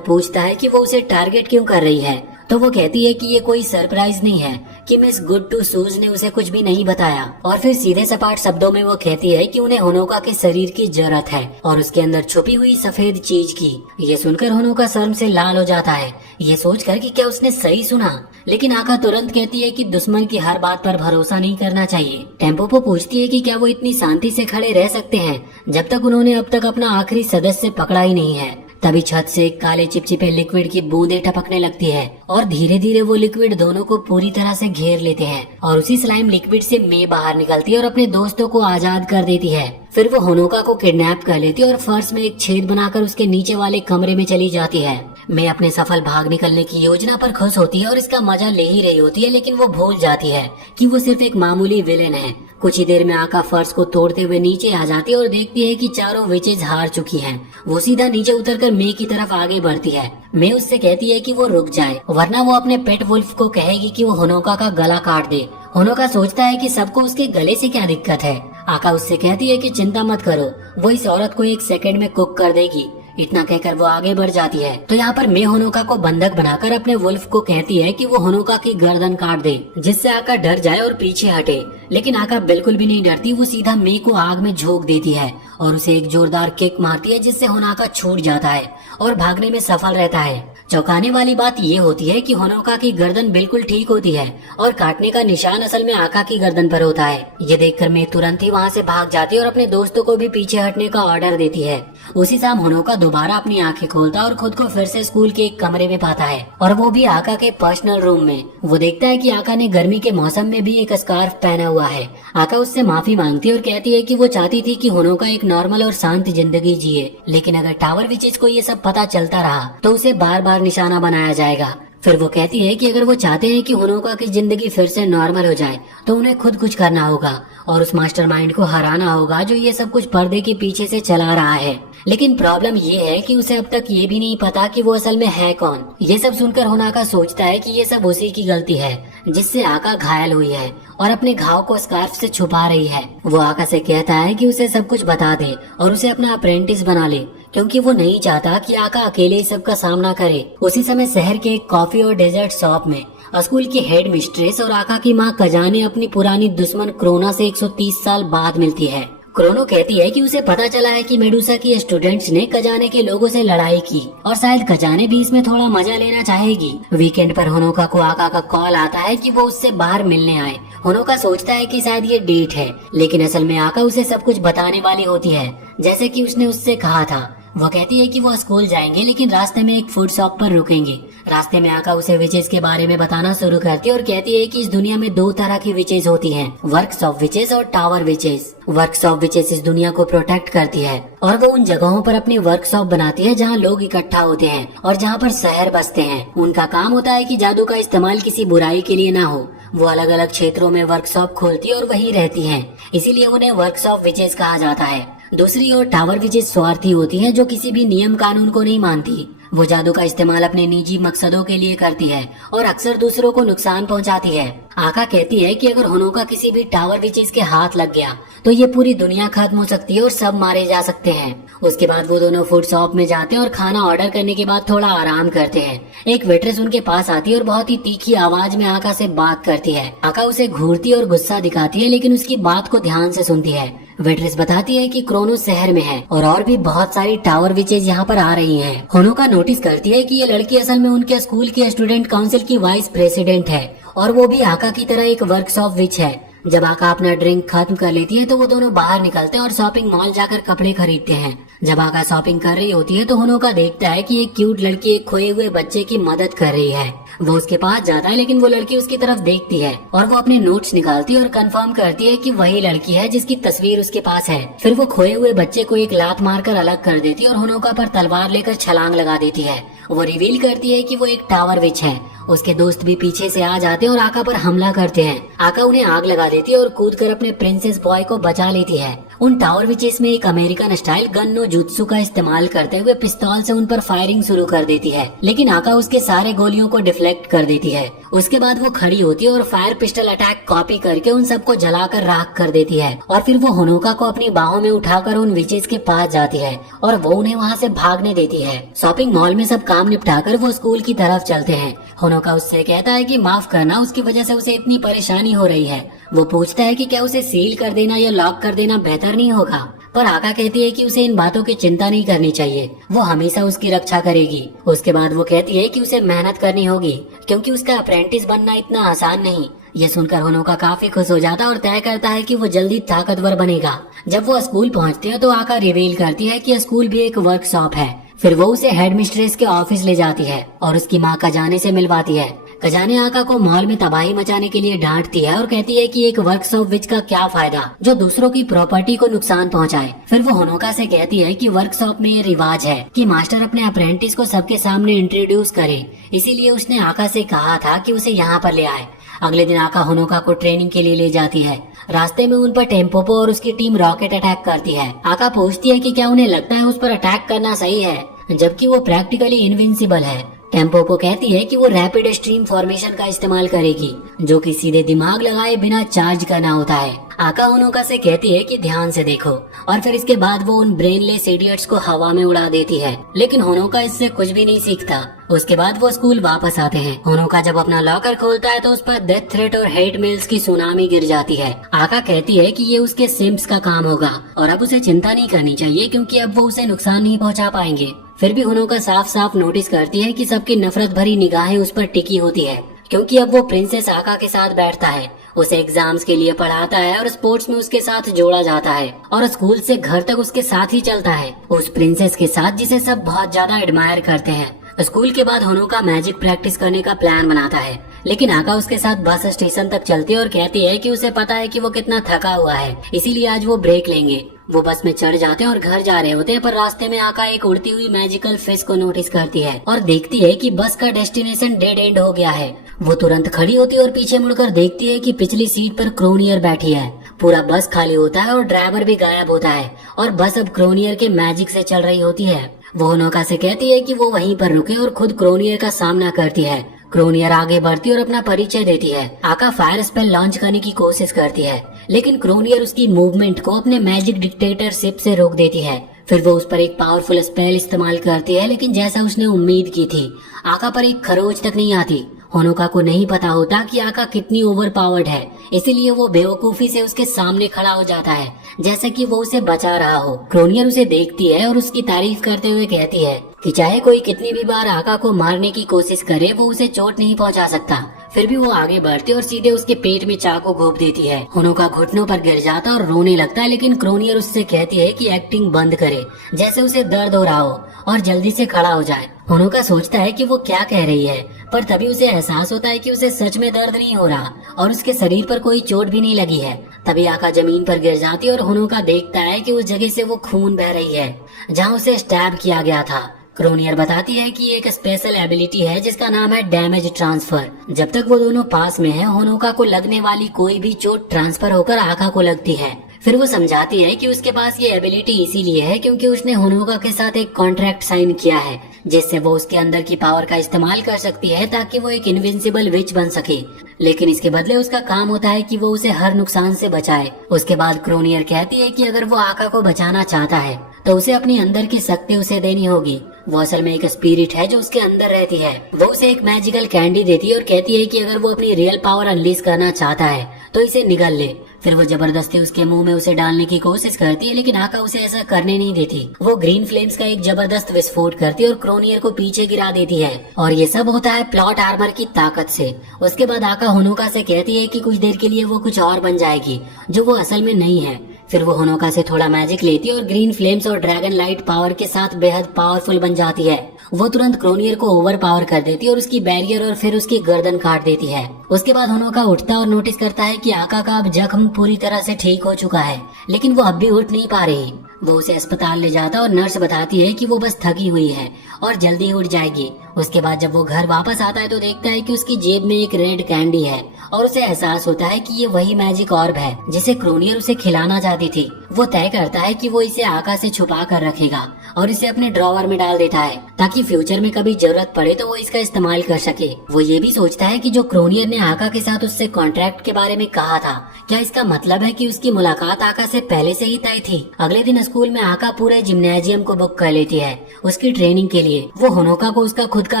पूछता है कि वो उसे टारगेट क्यों कर रही है। तो वो कहती है कि ये कोई सरप्राइज नहीं है कि मिस गुड टू सूज ने उसे कुछ भी नहीं बताया। और फिर सीधे सपाट शब्दों में वो कहती है कि उन्हें होनोका के शरीर की जरूरत है और उसके अंदर छुपी हुई सफेद चीज की। ये सुनकर होनोका शर्म से लाल हो जाता है, ये सोचकर कि क्या उसने सही सुना। लेकिन आका तुरंत कहती है कि दुश्मन की हर बात पर भरोसा नहीं करना चाहिए। टेम्पोपो पूछती है कि क्या वो इतनी शांति से खड़े रह सकते हैं जब तक उन्होंने अब तक अपना आखिरी सदस्य पकड़ा ही नहीं है। तभी छत से काले चिपचिपे लिक्विड की बूंदें टपकने लगती है और धीरे धीरे वो लिक्विड दोनों को पूरी तरह से घेर लेते हैं और उसी स्लाइम लिक्विड से मे बाहर निकलती है और अपने दोस्तों को आजाद कर देती है। फिर वो होनोका को किडनैप कर लेती है और फर्श में एक छेद बनाकर उसके नीचे वाले कमरे में चली जाती है। मैं अपने सफल भाग निकलने की योजना पर खुश होती है और इसका मजा ले ही रही होती है, लेकिन वो भूल जाती है कि वो सिर्फ एक मामूली विलेन है। कुछ ही देर में आका फर्श को तोड़ते हुए नीचे आ जाती है और देखती है कि चारों विचेज हार चुकी हैं। वो सीधा नीचे उतरकर मे की तरफ आगे बढ़ती है। मे उससे कहती है कि वो रुक जाए, वरना वो अपने पेट वुल्फ को कहेगी कि वो होनोका का गला काट दे। होनोका सोचता है कि सबको उसके गले से क्या दिक्कत है। आका उससे कहती है कि चिंता मत करो, वो इस औरत को 1 सेकंड में कुक कर देगी। इतना कहकर वो आगे बढ़ जाती है। तो यहाँ पर मे होनोका को बंधक बनाकर अपने वुल्फ को कहती है कि वो होनोका की गर्दन काट दे, जिससे आका डर जाए और पीछे हटे। लेकिन आका बिल्कुल भी नहीं डरती, वो सीधा मे को आग में झोंक देती है और उसे एक जोरदार किक मारती है, जिससे होनोका छूट जाता है और भागने में सफल रहता है। चौंकाने वाली बात ये होती है कि होनोका की गर्दन बिल्कुल ठीक होती है और काटने का निशान असल में आका की गर्दन पर होता है। ये देखकर मैं तुरंत ही वहाँ से भाग जाती है और अपने दोस्तों को भी पीछे हटने का ऑर्डर देती है। उसी शाम होनोका दोबारा अपनी आंखें खोलता है और खुद को फिर से स्कूल के एक कमरे में पाता है, और वो भी आका के पर्सनल रूम में। वो देखता है कि आका ने गर्मी के मौसम में भी एक स्कार्फ पहना हुआ है। आका उससे माफी मांगती है और कहती है कि वो चाहती थी कि होनोका एक नॉर्मल और शांत जिंदगी जिए, लेकिन अगर टावर विचेज को ये सब पता चलता रहा तो उसे बार बार निशाना बनाया जाएगा। फिर वो कहती है कि अगर वो चाहते हैं कि होनोका की जिंदगी फिर से नॉर्मल हो जाए तो उन्हें खुद कुछ करना होगा और उस मास्टरमाइंड को हराना होगा जो ये सब कुछ पर्दे के पीछे से चला रहा है। लेकिन प्रॉब्लम ये है कि उसे अब तक ये भी नहीं पता कि वो असल में है कौन। ये सब सुनकर होनोका सोचता है कि ये सब उसी की गलती है जिससे आका घायल हुई है और अपने घाव को स्कार्फ से छुपा रही है। वो आका से कहता है कि उसे सब कुछ बता दे और उसे अपना अप्रेंटिस बना ले, क्योंकि वो नहीं चाहता कि आका अकेले इस सब का सामना करे। उसी समय शहर के एक कॉफी और डेजर्ट शॉप में स्कूल की हेड मिस्ट्रेस और आका की माँ कजाने अपनी पुरानी दुश्मन क्रोना से 130 साल बाद मिलती है। क्रोनो कहती है कि उसे पता चला है कि मेडुसा की स्टूडेंट्स ने कजाने के लोगों से लड़ाई की और शायद कजाने भी इसमें थोड़ा मजा लेना चाहेगी। वीकेंड पर होनोका को आका का कॉल आता है कि वो उससे बाहर मिलने आए। होनोका सोचता है कि शायद ये डेट है, लेकिन असल में आका उसे सब कुछ बताने वाली होती है, जैसे कि उसने उससे कहा था। वो कहती है कि वो स्कूल जाएंगे, लेकिन रास्ते में एक फूड शॉप पर रुकेंगे। रास्ते में आका उसे विचेज के बारे में बताना शुरू करती है और कहती है कि इस दुनिया में 2 तरह की विचेज होती हैं, वर्कशॉप विचेज और टावर विचेज। वर्कशॉप विचेज इस दुनिया को प्रोटेक्ट करती है और वो उन जगहों पर अपनी वर्कशॉप बनाती है जहाँ लोग इकट्ठा होते हैं और जहाँ पर शहर बसते हैं। उनका काम होता है कि जादू का इस्तेमाल किसी बुराई के लिए ना हो। वो अलग अलग क्षेत्रों में वर्कशॉप खोलती है और वहीं रहती हैं, इसीलिए उन्हें वर्कशॉप विचेज कहा जाता है। दूसरी ओर टावर विचेज स्वार्थी होती हैं, जो किसी भी नियम कानून को नहीं मानती। वो जादू का इस्तेमाल अपने निजी मकसदों के लिए करती है और अक्सर दूसरों को नुकसान पहुंचाती है। आका कहती है कि अगर होनोका किसी भी टावर विचेज के हाथ लग गया तो ये पूरी दुनिया खत्म हो सकती है और सब मारे जा सकते हैं। उसके बाद वो दोनों फूड शॉप में जाते हैं और खाना ऑर्डर करने के बाद थोड़ा आराम करते हैं। एक वेट्रेस उनके पास आती है और बहुत ही तीखी आवाज में आका से बात करती है। आका उसे घूरती और गुस्सा दिखाती है, लेकिन उसकी बात को ध्यान से सुनती है। वेट्रेस बताती है कि क्रोनो शहर में है और भी बहुत सारी टावर विचेज यहाँ पर आ रही हैं। होनोका नोटिस करती है कि ये लड़की असल में उनके स्कूल की स्टूडेंट काउंसिल की वाइस प्रेसिडेंट है और वो भी आका की तरह एक वर्कशॉप विच है। जब आका अपना ड्रिंक खत्म कर लेती है तो वो दोनों बाहर निकलते हैं और शॉपिंग मॉल जाकर कपड़े खरीदते हैं। जब आका शॉपिंग कर रही होती है तो होनोका देखता है कि एक क्यूट लड़की एक खोए हुए बच्चे की मदद कर रही है। वो उसके पास जाता है, लेकिन वो लड़की उसकी तरफ देखती है और वो अपने नोट्स निकालती है और कंफर्म करती है कि वही लड़की है जिसकी तस्वीर उसके पास है। फिर वो खोए हुए बच्चे को एक लात मारकर अलग कर देती है और होनोका पर तलवार लेकर छलांग लगा देती है। वो रिवील करती है कि वो एक टावर विच है। उसके दोस्त भी पीछे से आ जाते हैं और आका पर हमला करते हैं। आका उन्हें आग लगा देती है और कूदकर अपने प्रिंसेस बॉय को बचा लेती है। उन टावर विचेस में एक अमेरिकन स्टाइल गन नो जुत्सु का इस्तेमाल करते हुए पिस्तौल से उन पर फायरिंग शुरू कर देती है, लेकिन आका उसके सारे गोलियों को डिफ्लेक्ट कर देती है। उसके बाद वो खड़ी होती है और फायर पिस्टल अटैक कॉपी करके उन सबको जलाकर राख कर देती है और फिर वो होनोका को अपनी बाहों में उठाकर उन विचेस के पास जाती है और वो उन्हें वहाँ से भागने देती है। शॉपिंग मॉल में सब काम निपटाकर वो स्कूल की तरफ चलते हैं। होनोका उससे कहता है कि माफ करना, उसकी वजह से उसे इतनी परेशानी हो रही है। वो पूछता है कि क्या उसे सील कर देना या लॉक कर देना बेहतर नहीं होगा, पर आका कहती है कि उसे इन बातों की चिंता नहीं करनी चाहिए, वो हमेशा उसकी रक्षा करेगी। उसके बाद वो कहती है कि उसे मेहनत करनी होगी क्योंकि उसका अप्रेंटिस बनना इतना आसान नहीं। ये सुनकर होनोका काफी खुश हो जाता है और तय करता है कि वो जल्दी ताकतवर बनेगा। जब वो स्कूल पहुंचते हैं तो आका रिवील करती है कि स्कूल भी एक वर्कशॉप है। फिर वो उसे हेड मिस्ट्रेस के ऑफिस ले जाती है और उसकी माँ खजाने से मिलवाती है। खजाने आका को मॉल में तबाही मचाने के लिए डांटती है और कहती है कि एक वर्कशॉप विच का क्या फायदा जो दूसरों की प्रॉपर्टी को नुकसान पहुंचाए। फिर वो होनोका से कहती है कि वर्कशॉप में ये रिवाज है कि मास्टर अपने अप्रेंटिस को सबके सामने इंट्रोड्यूस करे, इसीलिए उसने आका से कहा था कि उसे यहाँ पर ले आए। अगले दिन आका होनोका को ट्रेनिंग के लिए ले जाती है। रास्ते में उन पर टेम्पोपो और उसकी टीम रॉकेट अटैक करती है। आका पूछती है कि क्या उन्हें लगता है उस पर अटैक करना सही है, जबकि वो प्रैक्टिकली इनविंसिबल है। टेम्पोपो कहती है कि वो रैपिड स्ट्रीम फॉर्मेशन का इस्तेमाल करेगी, जो कि सीधे दिमाग लगाए बिना चार्ज करना होता है। आका होनोका से कहती है कि ध्यान से देखो और फिर इसके बाद वो उन ब्रेनलेस इडियट्स को हवा में उड़ा देती है, लेकिन होनोका इससे कुछ भी नहीं सीखता। उसके बाद वो स्कूल वापस आते हैं। होनोका जब अपना लॉकर खोलता है तो उस पर डेथ थ्रेट और हेट मेल्स की सुनामी गिर जाती है। आका कहती है कि ये उसके सिम्स का काम होगा और अब उसे चिंता नहीं करनी चाहिए क्योंकि अब वो उसे नुकसान नहीं पहुंचा पाएंगे। फिर भी होनोका साफ साफ नोटिस करती है कि सबकी नफरत भरी निगाहें उस पर टिकी होती है क्योंकि अब वो प्रिंसेस आका के साथ बैठता है, उसे एग्जाम्स के लिए पढ़ाता है और स्पोर्ट्स में उसके साथ जोड़ा जाता है और स्कूल से घर तक उसके साथ ही चलता है, उस प्रिंसेस के साथ जिसे सब बहुत ज्यादा एडमायर करते हैं। स्कूल के बाद होनोका मैजिक प्रैक्टिस करने का प्लान बनाता है, लेकिन आका उसके साथ बस स्टेशन तक चलती है और कहती है कि उसे पता है कि वो कितना थका हुआ है, इसीलिए आज वो ब्रेक लेंगे। वो बस में चढ़ जाते हैं और घर जा रहे होते हैं, पर रास्ते में आका एक उड़ती हुई मैजिकल फिश को नोटिस करती है और देखती है कि बस का डेस्टिनेशन डेड एंड हो गया है। वो तुरंत खड़ी होती है और पीछे मुड़कर देखती है कि पिछली सीट पर क्रोनियर बैठी है। पूरा बस खाली होता है और ड्राइवर भी गायब होता है और बस अब क्रोनियर के मैजिक से चल रही होती है। वो होनोका से कहती है कि वो वहीं पर रुके और खुद क्रोनियर का सामना करती है। क्रोनियर आगे बढ़ती और अपना परिचय देती है। आका फायर स्पेल लॉन्च करने की कोशिश करती है, लेकिन क्रोनियर उसकी मूवमेंट को अपने मैजिक डिक्टेटरशिप से रोक देती है। फिर वो उस पर एक पावरफुल स्पेल इस्तेमाल करती है, लेकिन जैसा उसने उम्मीद की थी, आका पर एक खरोच तक नहीं आती। होनोका को नहीं पता होता कि आका कितनी ओवर पावर्ड है, इसीलिए वो बेवकूफी से उसके सामने खड़ा हो जाता है, जैसे कि वो उसे बचा रहा हो। क्रोनियर उसे देखती है और उसकी तारीफ करते हुए कहती है कि चाहे कोई कितनी भी बार आका को मारने की कोशिश करे, वो उसे चोट नहीं पहुंचा सकता। फिर भी वो आगे बढ़ती और सीधे उसके पेट में चाकू घोंप देती है। होनोका घुटनों पर गिर जाता और रोने लगता है, लेकिन क्रोनियर उससे कहती है कि एक्टिंग बंद करे, जैसे उसे दर्द हो रहा हो, और जल्दी से खड़ा हो जाए। होनोका सोचता है कि वो क्या कह रही है, पर तभी उसे एहसास होता है कि उसे सच में दर्द नहीं हो रहा और उसके शरीर पर कोई चोट भी नहीं लगी है। तभी आका जमीन पर गिर जाती है और होनोका देखता है कि उस जगह से वो खून बह रही है जहाँ उसे स्टैब किया गया था। क्रोनियर बताती है कि एक स्पेशल एबिलिटी है जिसका नाम है डैमेज ट्रांसफर। जब तक वो दोनों पास में हैं, होनोका को लगने वाली कोई भी चोट ट्रांसफर होकर आका को लगती है। फिर वो समझाती है कि उसके पास ये एबिलिटी इसीलिए है क्योंकि उसने होनोका के साथ एक कॉन्ट्रैक्ट साइन किया है, जिससे वो उसके अंदर की पावर का इस्तेमाल कर सकती है ताकि वो एक इनविंसिबल विच बन सके। लेकिन इसके बदले उसका काम होता है कि वो उसे हर नुकसान से बचाए। उसके बाद क्रोनियर कहती है कि अगर वो आका को बचाना चाहता है तो उसे अपनी अंदर की शक्ति उसे देनी होगी। वो असल में एक स्पिरिट है जो उसके अंदर रहती है। वो उसे एक मैजिकल कैंडी देती है और कहती है कि अगर वो अपनी रियल पावर अनलीज करना चाहता है तो इसे निगल ले। फिर वो जबरदस्ती उसके मुंह में उसे डालने की कोशिश करती है, लेकिन आका उसे ऐसा करने नहीं देती। वो ग्रीन फ्लेम्स का एक जबरदस्त विस्फोट करती है और क्रोनियर को पीछे गिरा देती है, और ये सब होता है प्लॉट आर्मर की ताकत से। उसके बाद आका होनोका से कहती है कि कुछ देर के लिए वो कुछ और बन जाएगी जो वो असल में नहीं है। फिर वो होनोका से थोड़ा मैजिक लेती है और ग्रीन फ्लेम्स और ड्रैगन लाइट पावर के साथ बेहद पावरफुल बन जाती है। वो तुरंत क्रोनियर को ओवर पावर कर देती है और उसकी बैरियर और फिर उसकी गर्दन काट देती है। उसके बाद होनोका उठता और नोटिस करता है कि आका का अब जख्म पूरी तरह से ठीक हो चुका है, लेकिन वो अब भी उठ नहीं पा रही। वो उसे अस्पताल ले जाता और नर्स बताती है कि वो बस थकी हुई है और जल्दी उठ जाएगी। उसके बाद जब वो घर वापस आता है तो देखता है कि उसकी जेब में एक रेड कैंडी है और उसे एहसास होता है कि ये वही मैजिक ऑर्ब है जिसे क्रोनियर उसे खिलाना चाहती थी। वो तय करता है कि वो इसे आका से छुपा कर रखेगा और इसे अपने ड्रॉवर में डाल देता है ताकि फ्यूचर में कभी जरूरत पड़े तो वो इसका इस्तेमाल कर सके। वो ये भी सोचता है कि जो क्रोनियर ने आका के साथ उससे कॉन्ट्रैक्ट के बारे में कहा था, क्या इसका मतलब है कि उसकी मुलाकात आका से पहले से ही तय थी। अगले दिन स्कूल में आका पूरे जिम्नेजियम को बुक कर लेती है उसकी ट्रेनिंग के लिए। वो होनोका को उसका खुद का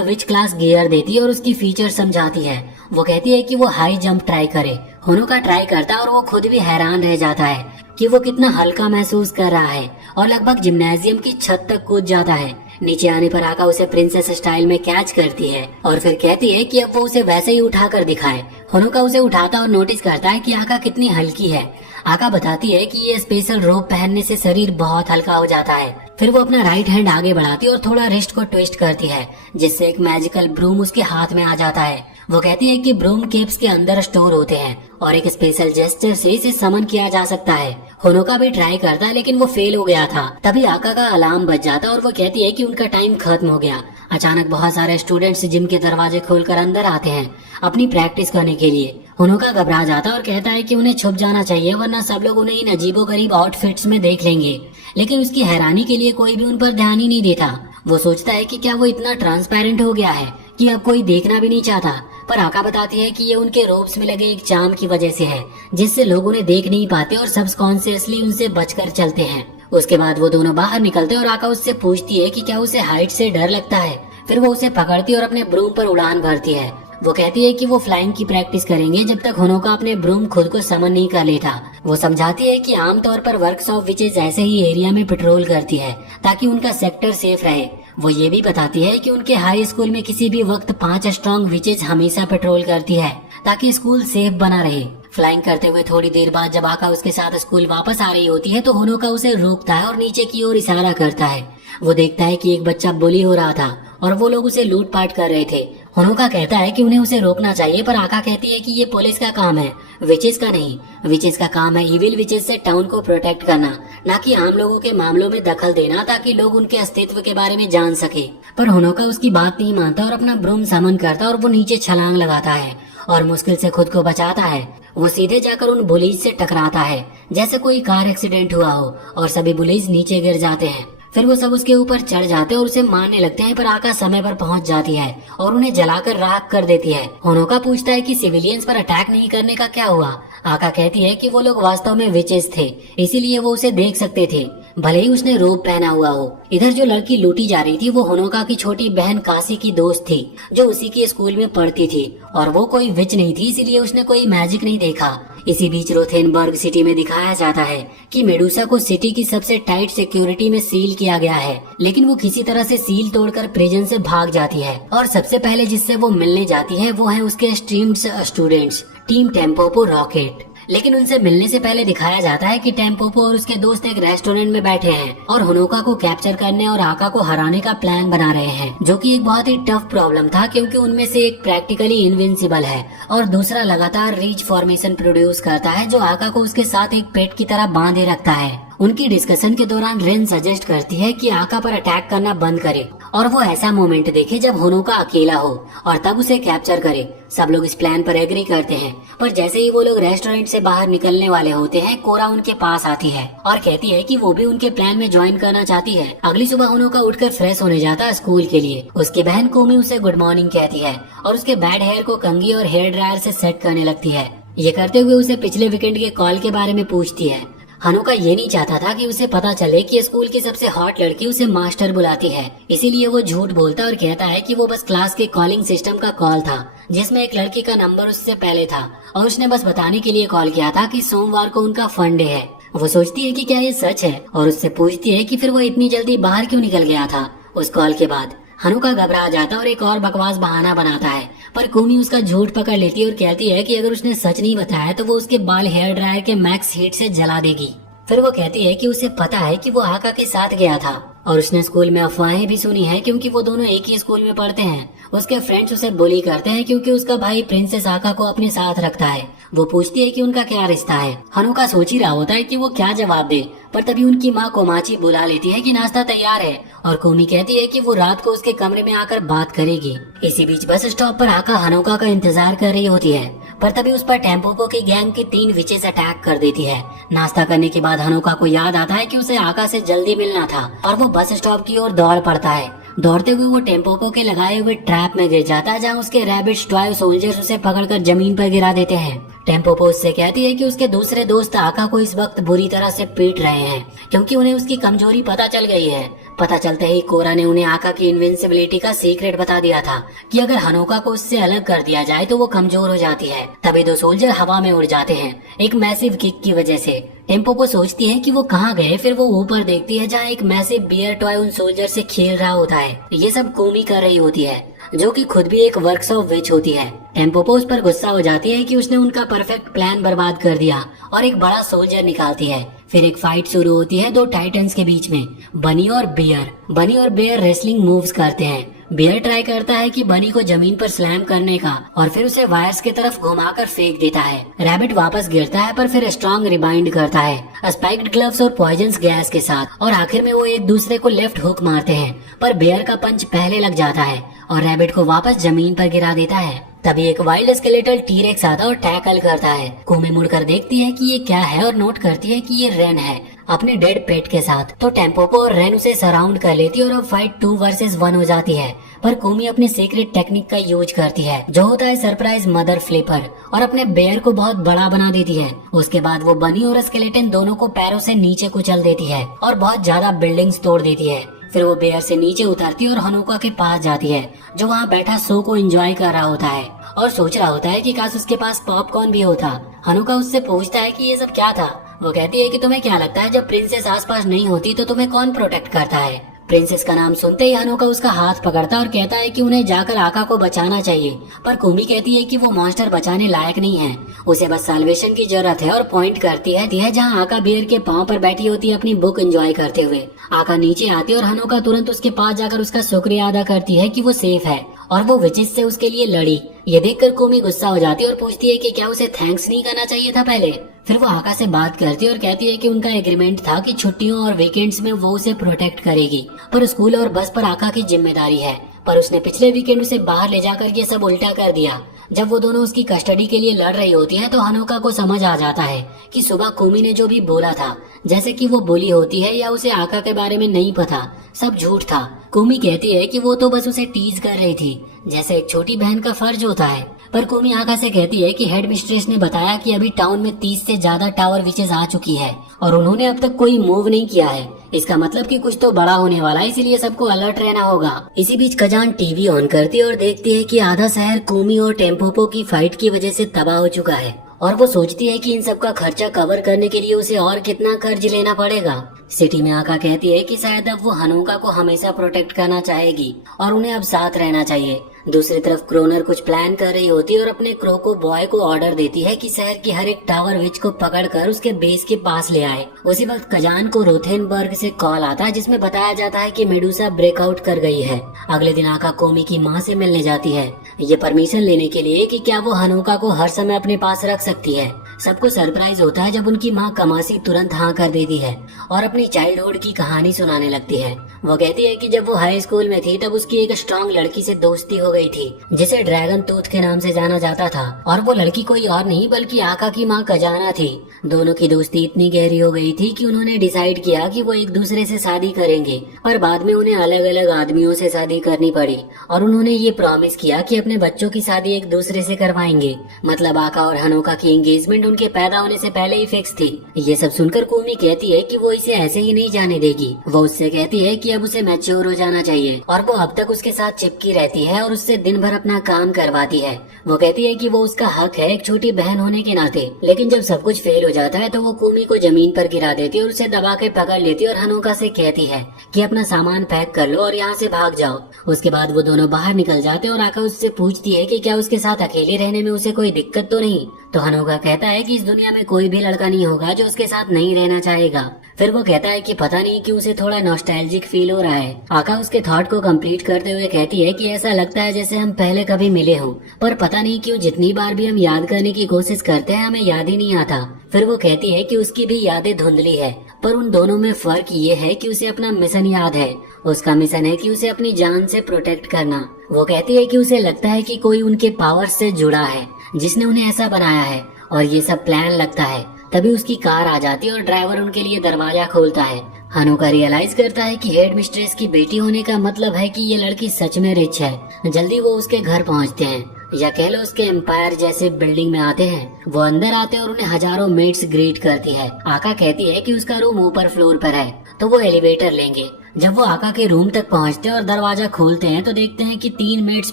विच क्लास गियर देती है और उसकी फीचर समझाती है। वो कहती है कि वो हाई जंप ट्राई करे। होनोका ट्राई करता है और वो खुद भी हैरान रह जाता है कि वो कितना हल्का महसूस कर रहा है और लगभग जिम्नेजियम की छत तक कूद जाता है। नीचे आने पर आका उसे प्रिंसेस स्टाइल में कैच करती है और फिर कहती है कि अब वो उसे वैसे ही उठा कर दिखाए। होनोका उसे उठाता और नोटिस करता है कि आका कितनी हल्की है। आका बताती है कि ये स्पेशल रोप पहनने से शरीर बहुत हल्का हो जाता है। फिर वो अपना राइट हैंड आगे बढ़ाती और थोड़ा रिस्ट को ट्विस्ट करती है जिससे एक मैजिकल ब्रूम उसके हाथ में आ जाता है। वो कहती है कि ब्रूम केप्स के अंदर स्टोर होते हैं और एक स्पेशल जेस्चर से इसे समन किया जा सकता है। होनोका भी ट्राई करता है लेकिन वो फेल हो गया था। तभी आका का अलार्म बज जाता और वो कहती है कि उनका टाइम खत्म हो गया। अचानक बहुत सारे स्टूडेंट्स जिम के दरवाजे खोलकर अंदर आते हैं अपनी प्रैक्टिस करने के लिए। होनोका घबरा जाता और कहता है कि उन्हें छुप जाना चाहिए वरना सब लोग उन्हें इन अजीबोगरीब आउटफिट्स में देख लेंगे। लेकिन उसकी हैरानी के लिए कोई भी उन पर ध्यान ही नहीं देता। वो सोचता है कि क्या वो इतना ट्रांसपेरेंट हो गया है कि अब कोई देखना भी नहीं चाहता। पर आका बताती है कि ये उनके रोब्स में लगे एक चार्म की वजह से है जिससे लोग उन्हें देख नहीं पाते और सबकॉन्शियसली उनसे बचकर चलते हैं। उसके बाद वो दोनों बाहर निकलते और आका उससे पूछती है कि क्या उसे हाइट से डर लगता है। फिर वो उसे पकड़ती और अपने ब्रूम पर उड़ान भरती है। वो कहती है कि वो फ्लाइंग की प्रैक्टिस करेंगे जब तक होनोका अपने ब्रूम खुद को समन नहीं कर लेता। वो समझाती है कि आमतौर पर वर्क्स ऑफ विचेस ऐसे ही एरिया में पेट्रोल करती है ताकि उनका सेक्टर सेफ रहे। वो ये भी बताती है कि उनके हाई स्कूल में किसी भी वक्त 5 स्ट्रॉन्ग विचेस हमेशा पेट्रोल करती है ताकि स्कूल सेफ बना रहे। फ्लाइंग करते हुए थोड़ी देर बाद जब आका उसके साथ स्कूल वापस आ रही होती है तो होनोका उसे रोकता है और नीचे की ओर इशारा करता है। वो देखता है कि एक बच्चा बुली हो रहा था और वो लोग उसे लूटपाट कर रहे थे। होनोका कहता है कि उन्हें उसे रोकना चाहिए पर आका कहती है कि ये पुलिस का काम है, विचेस का नहीं। विचेस का काम है इविल विचेस से टाउन को प्रोटेक्ट करना, ना कि आम लोगों के मामलों में दखल देना ताकि लोग उनके अस्तित्व के बारे में जान सके। पर होनोका उसकी बात नहीं मानता और अपना ब्रूम समन करता और वो नीचे छलांग लगाता है और मुश्किल से खुद को बचाता है। वो सीधे जाकर उन बुलीज से टकराता है जैसे कोई कार एक्सीडेंट हुआ हो और सभी बुलीज नीचे गिर जाते हैं। फिर वो सब उसके ऊपर चढ़ जाते हैं और उसे मारने लगते हैं पर आका समय पर पहुंच जाती है और उन्हें जलाकर राख कर देती है। होनोका पूछता है कि सिविलियंस पर अटैक नहीं करने का क्या हुआ। आका कहती है कि वो लोग वास्तव में विचेस थे इसीलिए वो उसे देख सकते थे भले ही उसने रोब पहना हुआ हो। इधर जो लड़की लूटी जा रही थी वो होनोका की छोटी बहन कासी की दोस्त थी जो उसी के स्कूल में पढ़ती थी और वो कोई विच नहीं थी इसीलिए उसने कोई मैजिक नहीं देखा। इसी बीच रोथेनबर्ग सिटी में दिखाया जाता है कि मेडुसा को सिटी की सबसे टाइट सिक्योरिटी में सील किया गया है लेकिन वो किसी तरह से सील तोड़कर प्रिजन से भाग जाती है और सबसे पहले जिससे वो मिलने जाती है वो है उसके स्ट्रीम्स स्टूडेंट्स टीम टेम्पोपो रॉकेट। लेकिन उनसे मिलने से पहले दिखाया जाता है कि टेम्पोपो और उसके दोस्त एक रेस्टोरेंट में बैठे हैं और होनोका को कैप्चर करने और आका को हराने का प्लान बना रहे हैं, जो कि एक बहुत ही टफ प्रॉब्लम था क्योंकि उनमें से एक प्रैक्टिकली इनविंसिबल है और दूसरा लगातार रीच फॉर्मेशन प्रोड्यूस करता है जो आका को उसके साथ एक पेट की तरह बांधे रखता है। उनकी डिस्कशन के दौरान रेन सजेस्ट करती है कि आका पर अटैक करना बंद करे और वो ऐसा मोमेंट देखे जब होनोका अकेला हो और तब उसे कैप्चर करे। सब लोग इस प्लान पर एग्री करते हैं पर जैसे ही वो लोग रेस्टोरेंट से बाहर निकलने वाले होते हैं कोरा उनके पास आती है और कहती है कि वो भी उनके प्लान में ज्वाइन करना चाहती है। अगली सुबह होनोका उठकर फ्रेश होने जाता है स्कूल के लिए। उसकी बहन कोमी उसे गुड मॉर्निंग कहती है और उसके बैड हेयर को कंघी और हेयर ड्रायर से सेट करने लगती है। ये करते हुए उसे पिछले वीकेंड के कॉल के बारे में पूछती है। होनोका ये नहीं चाहता था कि उसे पता चले कि स्कूल की सबसे हॉट लड़की उसे मास्टर बुलाती है, इसीलिए वो झूठ बोलता और कहता है कि वो बस क्लास के कॉलिंग सिस्टम का कॉल था जिसमें एक लड़की का नंबर उससे पहले था और उसने बस बताने के लिए कॉल किया था कि सोमवार को उनका फन डे है। वो सोचती है कि क्या ये सच है और उससे पूछती है कि फिर वो इतनी जल्दी बाहर क्यों निकल गया था उस कॉल के बाद। होनोका घबरा जाता और एक और बकवास बहाना बनाता है पर कोमी उसका झूठ पकड़ लेती है और कहती है कि अगर उसने सच नहीं बताया तो वो उसके बाल हेयर ड्रायर के मैक्स हीट से जला देगी। फिर वो कहती है कि उसे पता है कि वो आका के साथ गया था और उसने स्कूल में अफवाहें भी सुनी है क्योंकि वो दोनों एक ही स्कूल में पढ़ते हैं। उसके फ्रेंड्स उसे बुली करते हैं क्योंकि उसका भाई प्रिंसेस आका को अपने साथ रखता है। वो पूछती है कि उनका क्या रिश्ता है। हनुका सोच ही रहा होता है कि वो क्या जवाब दे, पर तभी उनकी माँ कोमाची बुला लेती है कि नाश्ता तैयार है और कोमी कहती है कि वो रात को उसके कमरे में आकर बात करेगी। इसी बीच बस स्टॉप पर आका हनुका का इंतजार कर रही होती है, पर तभी उस पर टेम्पोपो की गैंग की 3 विचेस अटैक कर देती है। नाश्ता करने के बाद हनुका को याद आता है कि उसे आका से जल्दी मिलना था और वो बस स्टॉप की ओर दौड़ पड़ता है। दौड़ते हुए वो टेम्पोपो के लगाए हुए ट्रैप में गिर जाता है, जहाँ उसके रैबिट्स टॉय सोल्जर्स उसे पकड़कर जमीन पर गिरा देते हैं। टेम्पोपो उससे कहती है कि उसके दूसरे दोस्त आका को इस वक्त बुरी तरह से पीट रहे हैं क्योंकि उन्हें उसकी कमजोरी पता चल गई है। पता चलते ही कोरा ने उन्हें आका की इनविंसिबिलिटी का सीक्रेट बता दिया था कि अगर हनोका को उससे अलग कर दिया जाए तो वो कमजोर हो जाती है। तभी 2 सोल्जर हवा में उड़ जाते हैं एक मैसिव किक की वजह से। टेम्पोपो सोचती है कि वो कहाँ गए, फिर वो ऊपर देखती है जहाँ एक मैसिव बियर टॉय उन सोल्जर से खेल रहा होता है। ये सब कोमी कर रही होती है जो कि खुद भी एक वर्कशॉप विच होती है। टेम्पोपो उस पर गुस्सा हो जाती है कि उसने उनका परफेक्ट प्लान बर्बाद कर दिया और एक बड़ा सोल्जर निकालती है। फिर एक फाइट शुरू होती है 2 टाइटन्स के बीच में, बनी और बियर। बनी और बियर रेसलिंग मूव्स करते हैं। बियर ट्राई करता है कि बनी को जमीन पर स्लैम करने का और फिर उसे वायर्स की तरफ घुमाकर फेंक देता है। रैबिट वापस गिरता है पर फिर स्ट्रॉन्ग रिबाइंड करता है स्पाइक्ड ग्लव्स और पॉइजन्स गैस के साथ, और आखिर में वो एक दूसरे को लेफ्ट हुक मारते हैं, पर बियर का पंच पहले लग जाता है और रैबिट को वापस जमीन पर गिरा देता है। तभी एक वाइल्ड स्केलेटल टीरेक्स आता और टैकल करता है। कोमी मुड़कर देखती है कि ये क्या है और नोट करती है कि ये रेन है अपने डेड पेट के साथ। तो टेम्पोपो और रेन उसे सराउंड कर लेती है और अब फाइट 2 वर्सेस 1 हो जाती है। पर कोमी अपने सीक्रेट टेक्निक का यूज करती है जो होता है सरप्राइज मदर फ्लिपर, और अपने बेयर को बहुत बड़ा बना देती है। उसके बाद वो बनी और स्केलेटन दोनों को पैरों से नीचे कुचल देती है और बहुत ज्यादा बिल्डिंग्स तोड़ देती है। फिर वो बेयर से नीचे उतरती है और हनुका के पास जाती है जो वहाँ बैठा शो को एंजॉय कर रहा होता है और सोच रहा होता है कि काश उसके पास पॉपकॉर्न भी होता। हनुका उससे पूछता है कि ये सब क्या था। वो कहती है कि तुम्हें क्या लगता है जब प्रिंसेस आसपास नहीं होती तो तुम्हें कौन प्रोटेक्ट करता है। प्रिंसेस का नाम सुनते ही हनुका उसका हाथ पकड़ता और कहता है कि उन्हें जाकर आका को बचाना चाहिए, पर कोमी कहती है कि वो मॉन्स्टर बचाने लायक नहीं है, उसे बस साल्वेशन की जरूरत है और पॉइंट करती है जहाँ आका बियर के पांव पर बैठी होती है अपनी बुक एंजॉय करते हुए। आका नीचे आती है और हनुका तुरंत उसके पास जाकर उसका शुक्रिया अदा करती है कि वो सेफ है और वो विचिस से उसके लिए लड़ी। ये देखकर कोमी गुस्सा हो जाती है और पूछती है कि क्या उसे थैंक्स नहीं करना चाहिए था पहले। फिर वो आका से बात करती है और कहती है कि उनका एग्रीमेंट था कि छुट्टियों और वीकेंड्स में वो उसे प्रोटेक्ट करेगी, पर स्कूल और बस पर आका की जिम्मेदारी है। पर उसने पिछले वीकेंड उसे बाहर ले जाकर ये सब उल्टा कर दिया। जब वो दोनों उसकी कस्टडी के लिए लड़ रही होती है तो हनुका को समझ आ जाता है कि सुबह कोमी ने जो भी बोला था, जैसे कि वो बोली होती है या उसे आका के बारे में नहीं पता, सब झूठ था। कोमी कहती है कि वो तो बस उसे टीज कर रही थी, जैसे एक छोटी बहन का फर्ज होता है। पर कोमी आका से कहती है कि हेड मिस्ट्रेस ने बताया कि अभी टाउन में 30 से ज्यादा टावर विचेस आ चुकी है और उन्होंने अब तक कोई मूव नहीं किया है। इसका मतलब कि कुछ तो बड़ा होने वाला है, इसीलिए सबको अलर्ट रहना होगा। इसी बीच कजान टीवी ऑन करती है और देखती है कि आधा शहर कोमी और टेम्पोपो की फाइट की वजह से तबाह हो चुका है और वो सोचती है कि इन सब का खर्चा कवर करने के लिए उसे और कितना कर्ज लेना पड़ेगा। सिटी में आका कहती है कि शायद अब वो हनुका को हमेशा प्रोटेक्ट करना चाहेगी और उन्हें अब साथ रहना चाहिए। दूसरी तरफ क्रोनर कुछ प्लान कर रही होती है और अपने क्रोको बॉय को ऑर्डर देती है कि शहर की हर एक टावर विच को पकड़कर उसके बेस के पास ले आए। उसी वक्त कजान को रोथेनबर्ग से कॉल आता है जिसमें बताया जाता है कि मेडुसा ब्रेकआउट कर गई है। अगले दिन आका कोमी की माँ से मिलने जाती है, ये परमिशन लेने के लिए कि क्या वो हनुका को हर समय अपने पास रख सकती है। सबको सरप्राइज होता है जब उनकी माँ कमासी तुरंत हाँ कर देती है और अपनी चाइल्डहुड की कहानी सुनाने लगती है। वो कहती है कि जब वो हाई स्कूल में थी तब उसकी एक स्ट्रॉन्ग लड़की से दोस्ती हो गई थी जिसे ड्रैगन टूथ के नाम से जाना जाता था, और वो लड़की कोई और नहीं बल्कि आका की माँ कजाना थी। दोनों की दोस्ती इतनी गहरी हो गई थी कि उन्होंने डिसाइड किया कि वो एक दूसरे से शादी करेंगे, पर बाद में उन्हें अलग अलग आदमियों से शादी करनी पड़ी और उन्होंने ये प्रॉमिस किया कि अपने बच्चों की शादी एक दूसरे से करवाएंगे। मतलब आका और हनुका की एंगेजमेंट उनके पैदा होने से पहले ही फिक्स थी। ये सब सुनकर कोमी कहती है कि वो इसे ऐसे ही नहीं जाने देगी। वो उससे कहती है कि अब उसे मैच्योर हो जाना चाहिए और वो अब तक उसके साथ चिपकी रहती है और उससे दिन भर अपना काम करवाती है। वो कहती है कि वो उसका हक है एक छोटी बहन होने के नाते, लेकिन जब सब कुछ फेल हो जाता है तो वो कोमी को जमीन पर गिरा देती है और उसे दबा के पकड़ लेती है और हनुका से कहती है कि अपना सामान पैक कर लो और यहाँ से भाग जाओ। उसके बाद वो दोनों बाहर निकल जाते हैं और आका उससे पूछती है कि क्या उसके साथ अकेले रहने में उसे कोई दिक्कत तो नहीं। तो हनुका कहता है है कि इस दुनिया में कोई भी लड़का नहीं होगा जो उसके साथ नहीं रहना चाहेगा। फिर वो कहता है कि पता नहीं क्यों उसे थोड़ा नॉस्टैल्जिक फील हो रहा है। आका उसके थॉट को कंप्लीट करते हुए कहती है कि ऐसा लगता है जैसे हम पहले कभी मिले हों, पर पता नहीं क्यों जितनी बार भी हम याद करने की कोशिश करते हैं हमें याद ही नहीं आता। फिर वो कहती है कि उसकी भी यादें धुंधली है, पर उन दोनों में फर्क ये है कि उसे अपना मिशन याद है। उसका मिशन है कि उसे अपनी जान से प्रोटेक्ट करना। वो कहती है कि उसे लगता है कि कोई उनके पावर से जुड़ा है जिसने उन्हें ऐसा बनाया है और ये सब प्लान लगता है। तभी उसकी कार आ जाती है और ड्राइवर उनके लिए दरवाजा खोलता है। हनोका रियलाइज करता है कि हेड मिस्ट्रेस की बेटी होने का मतलब है कि ये लड़की सच में रिच है। जल्दी वो उसके घर पहुंचते हैं, या कह लो उसके एम्पायर जैसे बिल्डिंग में आते हैं। वो अंदर आते हैं और उन्हें हजारों मेट्स ग्रीट करती है। आका कहती है कि उसका रूम ऊपर फ्लोर पर है तो वो एलिवेटर लेंगे। जब वो आका के रूम तक पहुंचते हैं और दरवाजा खोलते हैं तो देखते हैं कि 3 मेट्स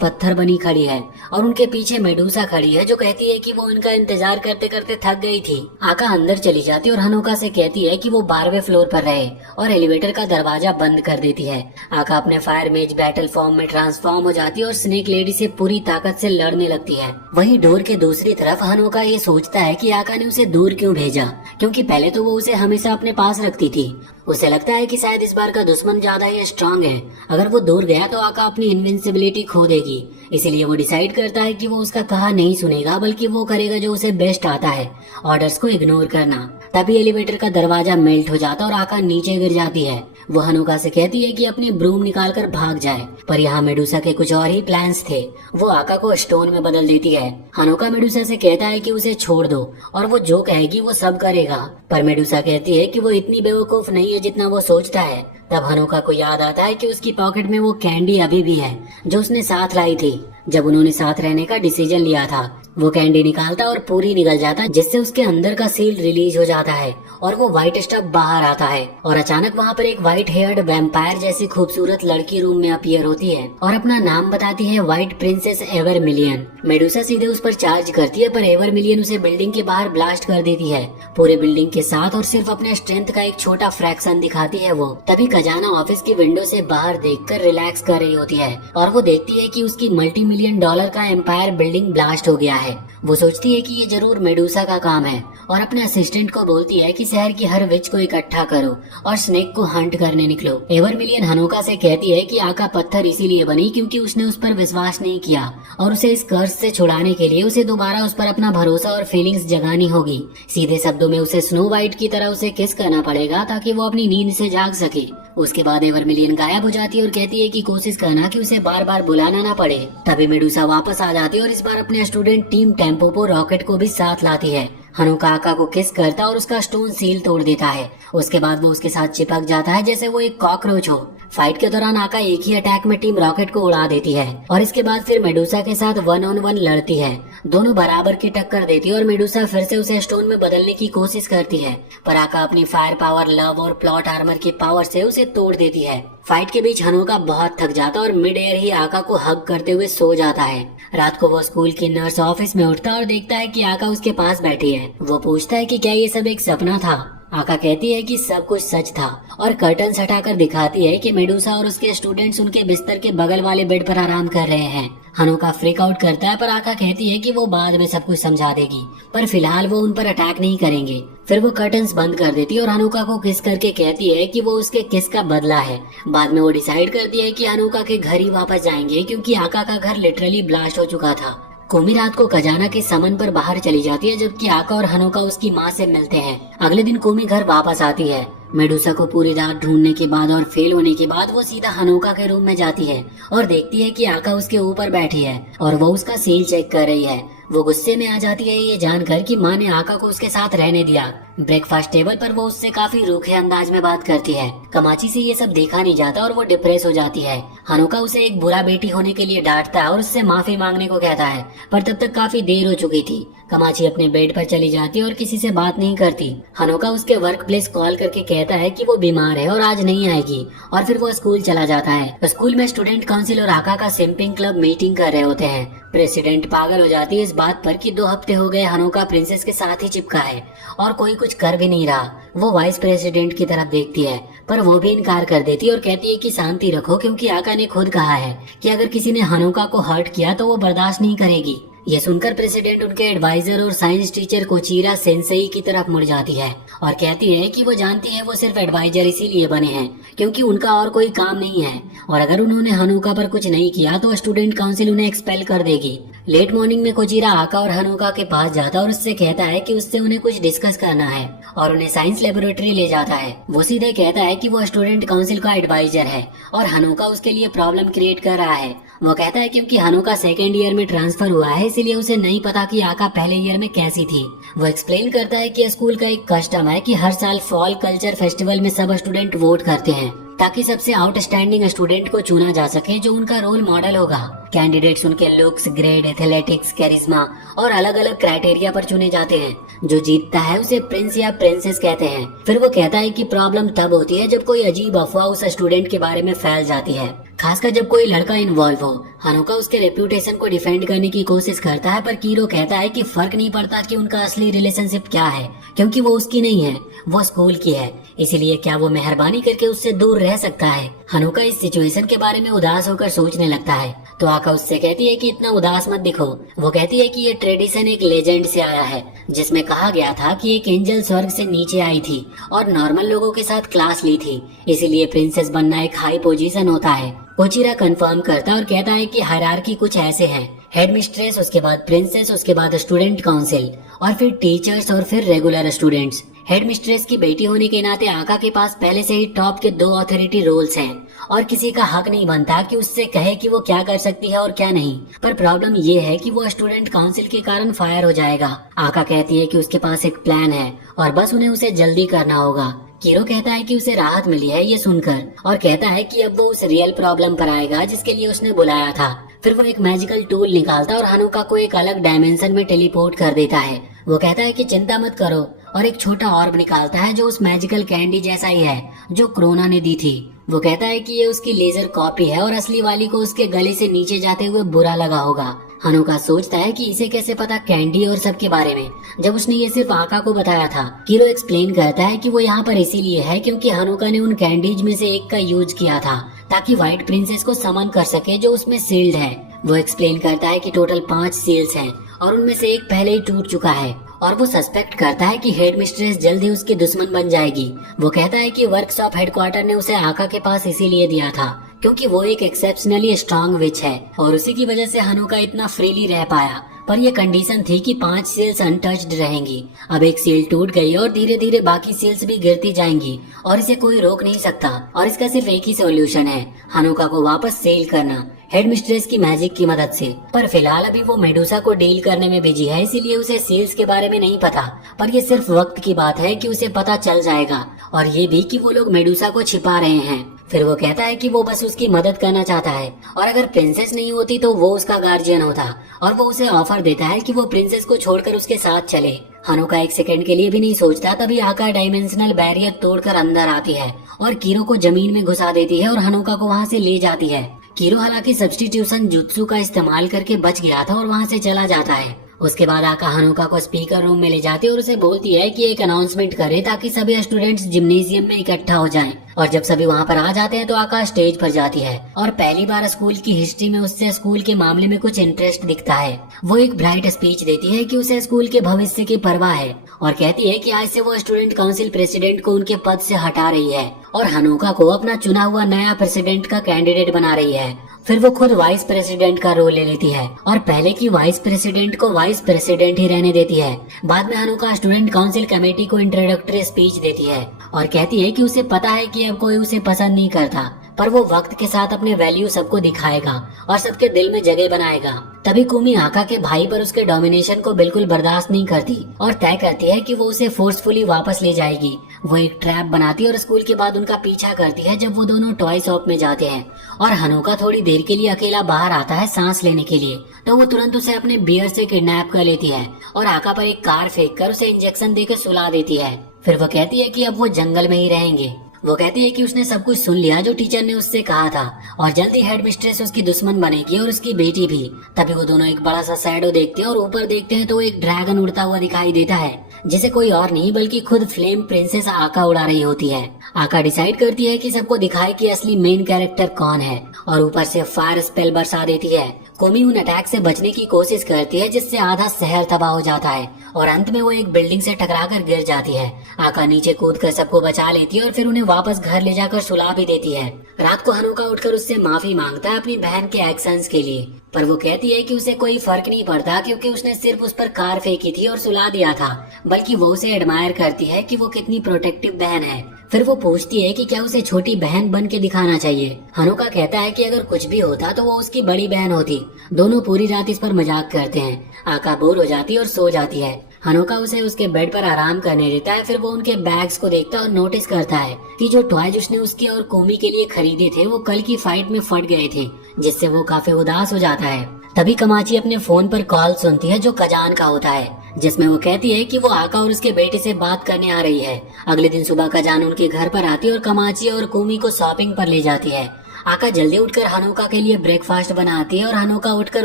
पत्थर बनी खड़ी है और उनके पीछे मेडूसा खड़ी है जो कहती है कि वो उनका इंतजार करते करते थक गई थी। आका अंदर चली जाती है और हनोका से कहती है कि वो 12वें फ्लोर पर रहे और एलिवेटर का दरवाजा बंद कर देती है। आका अपने फायर मेज बैटल फॉर्म में ट्रांसफॉर्म हो जाती है और स्नेक लेडी से पूरी ताकत से लड़ने लगती है। वहीं डोर के दूसरी तरफ हनोका ये सोचता है कि आका ने उसे दूर क्यों भेजा, क्योंकि पहले तो वो उसे हमेशा अपने पास रखती थी। उसे लगता है कि शायद इस बार का दुश्मन ज्यादा ही स्ट्रांग है। अगर वो दूर गया तो आका अपनी इनविंसिबिलिटी खो देगी। इसीलिए वो डिसाइड करता है कि वो उसका कहा नहीं सुनेगा, बल्कि वो करेगा जो उसे बेस्ट आता है, ऑर्डर्स को इग्नोर करना। तभी एलिवेटर का दरवाजा मेल्ट हो जाता और आका नीचे गिर जाती है। वो हनोका से कहती है कि अपनी ब्रूम निकालकर भाग जाए, पर यहाँ मेडूसा के कुछ और ही प्लान्स थे। वो आका को स्टोन में बदल देती है। हनोका मेडूसा से कहता है कि उसे छोड़ दो और वो जो कहेगी वो सब करेगा, पर मेडूसा कहती है कि वो इतनी बेवकूफ नहीं है जितना वो सोचता है। तब हनोका को याद आता है कि उसकी पॉकेट में वो कैंडी अभी भी है जो उसने साथ लाई थी जब उन्होंने साथ रहने का डिसीजन लिया था। वो कैंडी निकालता और पूरी निकल जाता, जिससे उसके अंदर का सील रिलीज हो जाता है और वो व्हाइट स्टफ बाहर आता है। और अचानक वहाँ पर एक व्हाइट हेयर्ड वैम्पायर जैसी खूबसूरत लड़की रूम में अपीयर होती है और अपना नाम बताती है white princess ever million. Medusa सीधे उस पर चार्ज करती है, पर एवर मिलियन उसे बिल्डिंग के बाहर ब्लास्ट कर देती है, पूरे बिल्डिंग के साथ, और सिर्फ अपने स्ट्रेंथ का एक छोटा फ्रैक्शन दिखाती है वो। तभी खजाना ऑफिस की विंडो से बाहर देखकर रिलैक्स कर रही होती है और वो देखती है कि उसकी $multi-million का एम्पायर बिल्डिंग ब्लास्ट हो गया है। वो सोचती है कि ये जरूर मेडूसा का काम है और अपने असिस्टेंट को बोलती है कि शहर की हर विच को इकट्ठा करो और स्नेक को हंट करने निकलो। एवर मिलियन हनोका से कहती है कि आका पत्थर इसीलिए बनी क्योंकि उसने उस पर विश्वास नहीं किया और उसे इस कर्ज से छुड़ाने के लिए उसे दोबारा उस पर अपना भरोसा और फीलिंग्स जगानी होगी। सीधे शब्दों में उसे स्नो वाइट की तरह उसे किस करना पड़ेगा ताकि वो अपनी नींद से जाग सके। उसके बाद एवर मिलियन गायब हो जाती है और कहती है कि कोशिश करना कि उसे बार बार बुलाना ना पड़े। तभी मेडूसा वापस आ जाती है और इस बार अपने स्टूडेंट टीम टेम्पोपो रॉकेट को भी साथ लाती है। हनोका आका को किस करता और उसका स्टोन सील तोड़ देता है। उसके बाद वो उसके साथ चिपक जाता है जैसे वो एक कॉकरोच हो। फाइट के दौरान आका एक ही अटैक में टीम रॉकेट को उड़ा देती है और इसके बाद फिर मेडूसा के साथ 1-on-1 लड़ती है। दोनों बराबर की टक्कर देती है और मेडूसा फिर से उसे स्टोन में बदलने की कोशिश करती है, पर आका अपनी फायर पावर, लव और प्लॉट आर्मर की पावर से उसे तोड़ देती है। फाइट के बीच हनोका बहुत थक जाता और मिड एयर ही आका को हग करते हुए सो जाता है। रात को वो स्कूल की नर्स ऑफिस में उठता और देखता है कि आका उसके पास बैठी है। वो पूछता है कि क्या ये सब एक सपना था। आका कहती है कि सब कुछ सच था और कर्टन हटाकर दिखाती है कि मेडूसा और उसके स्टूडेंट्स उनके बिस्तर के बगल वाले बेड पर आराम कर रहे हैं। हनोका फ्रीक आउट करता है, पर आका कहती है कि वो बाद में सब कुछ समझा देगी, पर फिलहाल वो उन पर अटैक नहीं करेंगे। फिर वो कर्टन्स बंद कर देती है और हनोका को किस करके कहती है कि वो उसके किस का बदला है। बाद में वो डिसाइड करती है कि हनोका के घर ही वापस जाएंगे क्योंकि आका का घर लिटरली ब्लास्ट हो चुका था। कोमी रात को खजाना के समन पर बाहर चली जाती है, जबकि आका और हनोका उसकी माँ से मिलते हैं। अगले दिन कोमी घर वापस आती है। मेडूसा को पूरी रात ढूंढने के बाद और फेल होने के बाद वो सीधा हनोका के रूम में जाती है और देखती है कि आका उसके ऊपर बैठी है और वो उसका सील चेक कर रही है। वो गुस्से में आ जाती है ये जानकर कि माँ ने आका को उसके साथ रहने दिया। ब्रेकफास्ट टेबल पर वो उससे काफी रूखे अंदाज में बात करती है। कमाची से ये सब देखा नहीं जाता और वो डिप्रेस हो जाती है। हनोका उसे एक बुरा बेटी होने के लिए डांटता है और उससे माफी मांगने को कहता है, पर तब तक काफी देर हो चुकी थी। कमाची अपने बेड पर चली जाती है और किसी से बात नहीं करती। हनोका उसके वर्क प्लेस कॉल करके कहता है कि वो बीमार है और आज नहीं आएगी और फिर वो स्कूल चला जाता है। स्कूल में स्टूडेंट काउंसिल और आका का सिंपिंग क्लब मीटिंग कर रहे होते हैं। प्रेसिडेंट पागल हो जाती है इस बात पर कि 2 हफ्ते हो गए हनोका प्रिंसेस के साथ ही चिपका है और कोई कुछ कर भी नहीं रहा। वो वाइस प्रेसिडेंट की तरफ देखती है, पर वो भी इनकार कर देती है और कहती है कि शांति रखो क्योंकि आका ने खुद कहा है कि अगर किसी ने हनोका को हर्ट किया तो वो बर्दाश्त नहीं करेगी। ये सुनकर प्रेसिडेंट उनके एडवाइजर और साइंस टीचर कोचीरा सेंसेई की तरफ मुड़ जाती है और कहती है कि वो जानती है वो सिर्फ एडवाइजर इसीलिए बने हैं क्योंकि उनका और कोई काम नहीं है, और अगर उन्होंने हनुका पर कुछ नहीं किया तो स्टूडेंट काउंसिल उन्हें एक्सपेल कर देगी। लेट मॉर्निंग में कोचीरा आका और हनुका के पास जाता और उससे कहता है कि उससे उन्हें कुछ डिस्कस करना है और उन्हें साइंस लेबोरेटरी ले जाता है। वो सीधे कहता है कि वो स्टूडेंट काउंसिल का एडवाइजर है और हनुका उसके लिए प्रॉब्लम क्रिएट कर रहा है। वो कहता है क्योंकि हनुका सेकेंड ईयर में ट्रांसफर हुआ है इसीलिए उसे नहीं पता कि आका पहले ईयर में कैसी थी। वो एक्सप्लेन करता है कि स्कूल का एक कस्टम है कि हर साल फॉल कल्चर फेस्टिवल में सब स्टूडेंट वोट करते हैं ताकि सबसे आउटस्टैंडिंग स्टूडेंट को चुना जा सके जो उनका रोल मॉडल होगा। कैंडिडेट्स उनके लुक्स, ग्रेड, एथलेटिक्स, कैरिज्मा और अलग अलग क्राइटेरिया पर चुने जाते हैं। जो जीतता है उसे प्रिंस या प्रिंसेस कहते हैं। फिर वो कहता है कि प्रॉब्लम तब होती है जब कोई अजीब अफवाह उस स्टूडेंट के बारे में फैल जाती है, खासकर जब कोई लड़का इन्वॉल्व हो। हनुका उसके रेप्यूटेशन को डिफेंड करने की कोशिश करता है पर कीरो कहता है कि फर्क नहीं पड़ता कि उनका असली रिलेशनशिप क्या है क्योंकि वो उसकी नहीं है, वो स्कूल की है, इसीलिए क्या वो मेहरबानी करके उससे दूर रह सकता है। हनुका इस सिचुएशन के बारे में उदास होकर सोचने लगता है तो आका उससे कहती है कि इतना उदास मत दिखो। वो कहती है कि ये ट्रेडिशन एक लेजेंड से आया है जिसमें कहा गया था कि एक एंजल स्वर्ग से नीचे आई थी और नॉर्मल लोगों के साथ क्लास ली थी, इसीलिए प्रिंसेस बनना एक हाई पोजीशन होता है। कोचीरा कंफर्म करता और कहता है कि हायरार्की कुछ ऐसे है, हेड मिस्ट्रेस, उसके बाद प्रिंसेस, उसके बाद स्टूडेंट काउंसिल और फिर टीचर्स और फिर रेगुलर स्टूडेंट्स। हेड मिस्ट्रेस की बेटी होने के नाते आका के पास पहले से ही टॉप के 2 अथॉरिटी रोल्स हैं और किसी का हक नहीं बनता कि उससे कहे कि वो क्या कर सकती है और क्या नहीं। पर प्रॉब्लम ये है कि वो स्टूडेंट काउंसिल के कारण फायर हो जाएगा। आका कहती है कि उसके पास एक प्लान है और बस उन्हें उसे जल्दी करना होगा। कीरो कहता है कि उसे राहत मिली है ये सुनकर और कहता है कि अब वो उस रियल प्रॉब्लम पर आएगा जिसके लिए उसने बुलाया था। फिर वो एक मैजिकल टूल निकालता और हनुका को एक अलग डायमेंशन में टेलीपोर्ट कर देता है। वो कहता है कि चिंता मत करो और एक छोटा ऑर्ब निकालता है जो उस मैजिकल कैंडी जैसा ही है जो क्रोना ने दी थी। वो कहता है कि ये उसकी लेजर कॉपी है और असली वाली को उसके गले से नीचे जाते हुए बुरा लगा होगा। हनुका सोचता है कि इसे कैसे पता कैंडी और सब के बारे में जब उसने ये सिर्फ आका को बताया था। कीरो एक्सप्लेन करता है कि वो यहाँ पर इसीलिए है क्योंकि हनुका ने उन कैंडीज में से एक का यूज किया था ताकि व्हाइट प्रिंसेस को समन कर सके जो उसमें सील्ड है। वो एक्सप्लेन करता है कि टोटल 5 सील्स हैं और उनमें से एक पहले ही टूट चुका है और वो सस्पेक्ट करता है कि हेड मिस्ट्रेस जल्द ही उसकी दुश्मन बन जाएगी। वो कहता है कि वर्कशॉप हेडक्वार्टर ने उसे आका के पास इसीलिए दिया था क्योंकि वो एक एक्सेप्शनली स्ट्रांग विच है और उसी की वजह से हनुका इतना फ्रीली रह पाया। पर ये कंडीशन थी कि 5 सील्स अनटच्ड रहेंगी। अब एक सील टूट गई और धीरे धीरे बाकी सील्स भी गिरती जाएंगी और इसे कोई रोक नहीं सकता और इसका सिर्फ एक ही सॉल्यूशन है, हनुका को वापस सील करना हेड मिस्ट्रेस की मैजिक की मदद से। पर फिलहाल अभी वो मेडुसा को डील करने में बिजी है इसीलिए उसे सील्स के बारे में नहीं पता, पर ये सिर्फ वक्त की बात है कि उसे पता चल जाएगा और ये भी कि वो लोग मेडुसा को छिपा रहे हैं। फिर वो कहता है कि वो बस उसकी मदद करना चाहता है और अगर प्रिंसेस नहीं होती तो वो उसका गार्जियन होता और वो उसे ऑफर देता है कि वो प्रिंसेस को छोड़कर उसके साथ चले। हनुका एक सेकंड के लिए भी नहीं सोचता, तभी आका डायमेंशनल बैरियर तोड़कर अंदर आती है और कीरो को जमीन में घुसा देती है और हनुका को वहाँ से ले जाती है। कीरो हालांकि सब्स्टिट्यूशन जुत्सु का इस्तेमाल करके बच गया था और वहाँ से चला जाता है। उसके बाद आका हनुका को स्पीकर रूम में ले जाती है और उसे बोलती है कि एक अनाउंसमेंट करे ताकि सभी स्टूडेंट्स जिम्नेजियम में इकट्ठा हो जाएं। और जब सभी वहाँ पर आ जाते हैं तो आका स्टेज पर जाती है और पहली बार स्कूल की हिस्ट्री में उससे स्कूल के मामले में कुछ इंटरेस्ट दिखता है। वो एक ब्राइट स्पीच देती है कि उसे स्कूल के भविष्य की परवाह है और कहती है कि आज से वो स्टूडेंट काउंसिल प्रेसिडेंट को उनके पद से हटा रही है और हनुका को अपना चुना हुआ नया प्रेसिडेंट का कैंडिडेट बना रही है। फिर वो खुद वाइस प्रेसिडेंट का रोल ले लेती है और पहले की वाइस प्रेसिडेंट को वाइस प्रेसिडेंट ही रहने देती है। बाद में हनुका स्टूडेंट काउंसिल कमेटी को इंट्रोडक्टरी स्पीच देती है और कहती है कि उसे पता है कि अब कोई उसे पसंद नहीं करता, पर वो वक्त के साथ अपने वैल्यू सबको दिखाएगा और सबके दिल में जगह बनाएगा। तभी कुमी आका के भाई पर उसके डोमिनेशन को बिल्कुल बर्दाश्त नहीं करती और तय करती है कि वो उसे फोर्सफुली वापस ले जाएगी। वो एक ट्रैप बनाती है और स्कूल के बाद उनका पीछा करती है जब वो दोनों टॉय शॉप में जाते हैं और हनुका थोड़ी देर के लिए अकेला बाहर आता है सांस लेने के लिए, तो वो तुरंत उसे अपने बियर से किडनैप कर लेती है और आका पर एक कार फेंक कर उसे इंजेक्शन देकर सुला देती है। फिर वो कहती है कि अब वो जंगल में ही रहेंगे। वो कहती है कि उसने सब कुछ सुन लिया जो टीचर ने उससे कहा था और जल्दी हेड मिस्ट्रेस उसकी दुश्मन बनेगी और उसकी बेटी भी। तभी वो दोनों एक बड़ा सा शैडो देखते हैं और ऊपर देखते हैं तो एक ड्रैगन उड़ता हुआ दिखाई देता है जिसे कोई और नहीं बल्कि खुद फ्लेम प्रिंसेस आका उड़ा रही होती है। आका डिसाइड करती है कि सबको दिखाए कि असली मेन कैरेक्टर कौन है और ऊपर से फायर स्पेल बरसा देती है। कोमी उन अटैक से बचने की कोशिश करती है जिससे आधा शहर तबाह हो जाता है और अंत में वो एक बिल्डिंग से टकराकर गिर जाती है। आका नीचे कूदकर सबको बचा लेती है और फिर उन्हें वापस घर ले जाकर सुला भी देती है। रात को हनुका उठकर उससे माफी मांगता है अपनी बहन के एक्शंस के लिए, पर वो कहती है कि उसे कोई फर्क नहीं पड़ता क्योंकि उसने सिर्फ उस पर कार फेंकी थी और सुला दिया था, बल्कि वो उसे एडमायर करती है कि वो कितनी प्रोटेक्टिव बहन है। फिर वो पूछती है कि क्या उसे छोटी बहन बन के दिखाना चाहिए। हनुका कहता है कि अगर कुछ भी होता तो वो उसकी बड़ी बहन होती। दोनों पूरी रात इस पर मजाक करते हैं। आका बोर हो जाती है और सो जाती है। हनुका उसे उसके बेड पर आराम करने देता है। फिर वो उनके बैग्स को देखता है और नोटिस करता है कि जो टॉयज उसने उसके और कोमी के लिए खरीदे थे वो कल की फाइट में फट गए थे, जिससे वो काफी उदास हो जाता है। तभी कमाची अपने फोन पर कॉल सुनती है जो कजान का होता है, जिसमें वो कहती है कि वो आका और उसके बेटे से बात करने आ रही है। अगले दिन सुबह कजान उनके घर पर आती है और कमाची और कोमी को शॉपिंग पर ले जाती है। आका जल्दी उठकर हनुका के लिए ब्रेकफास्ट बनाती है और हनुका उठकर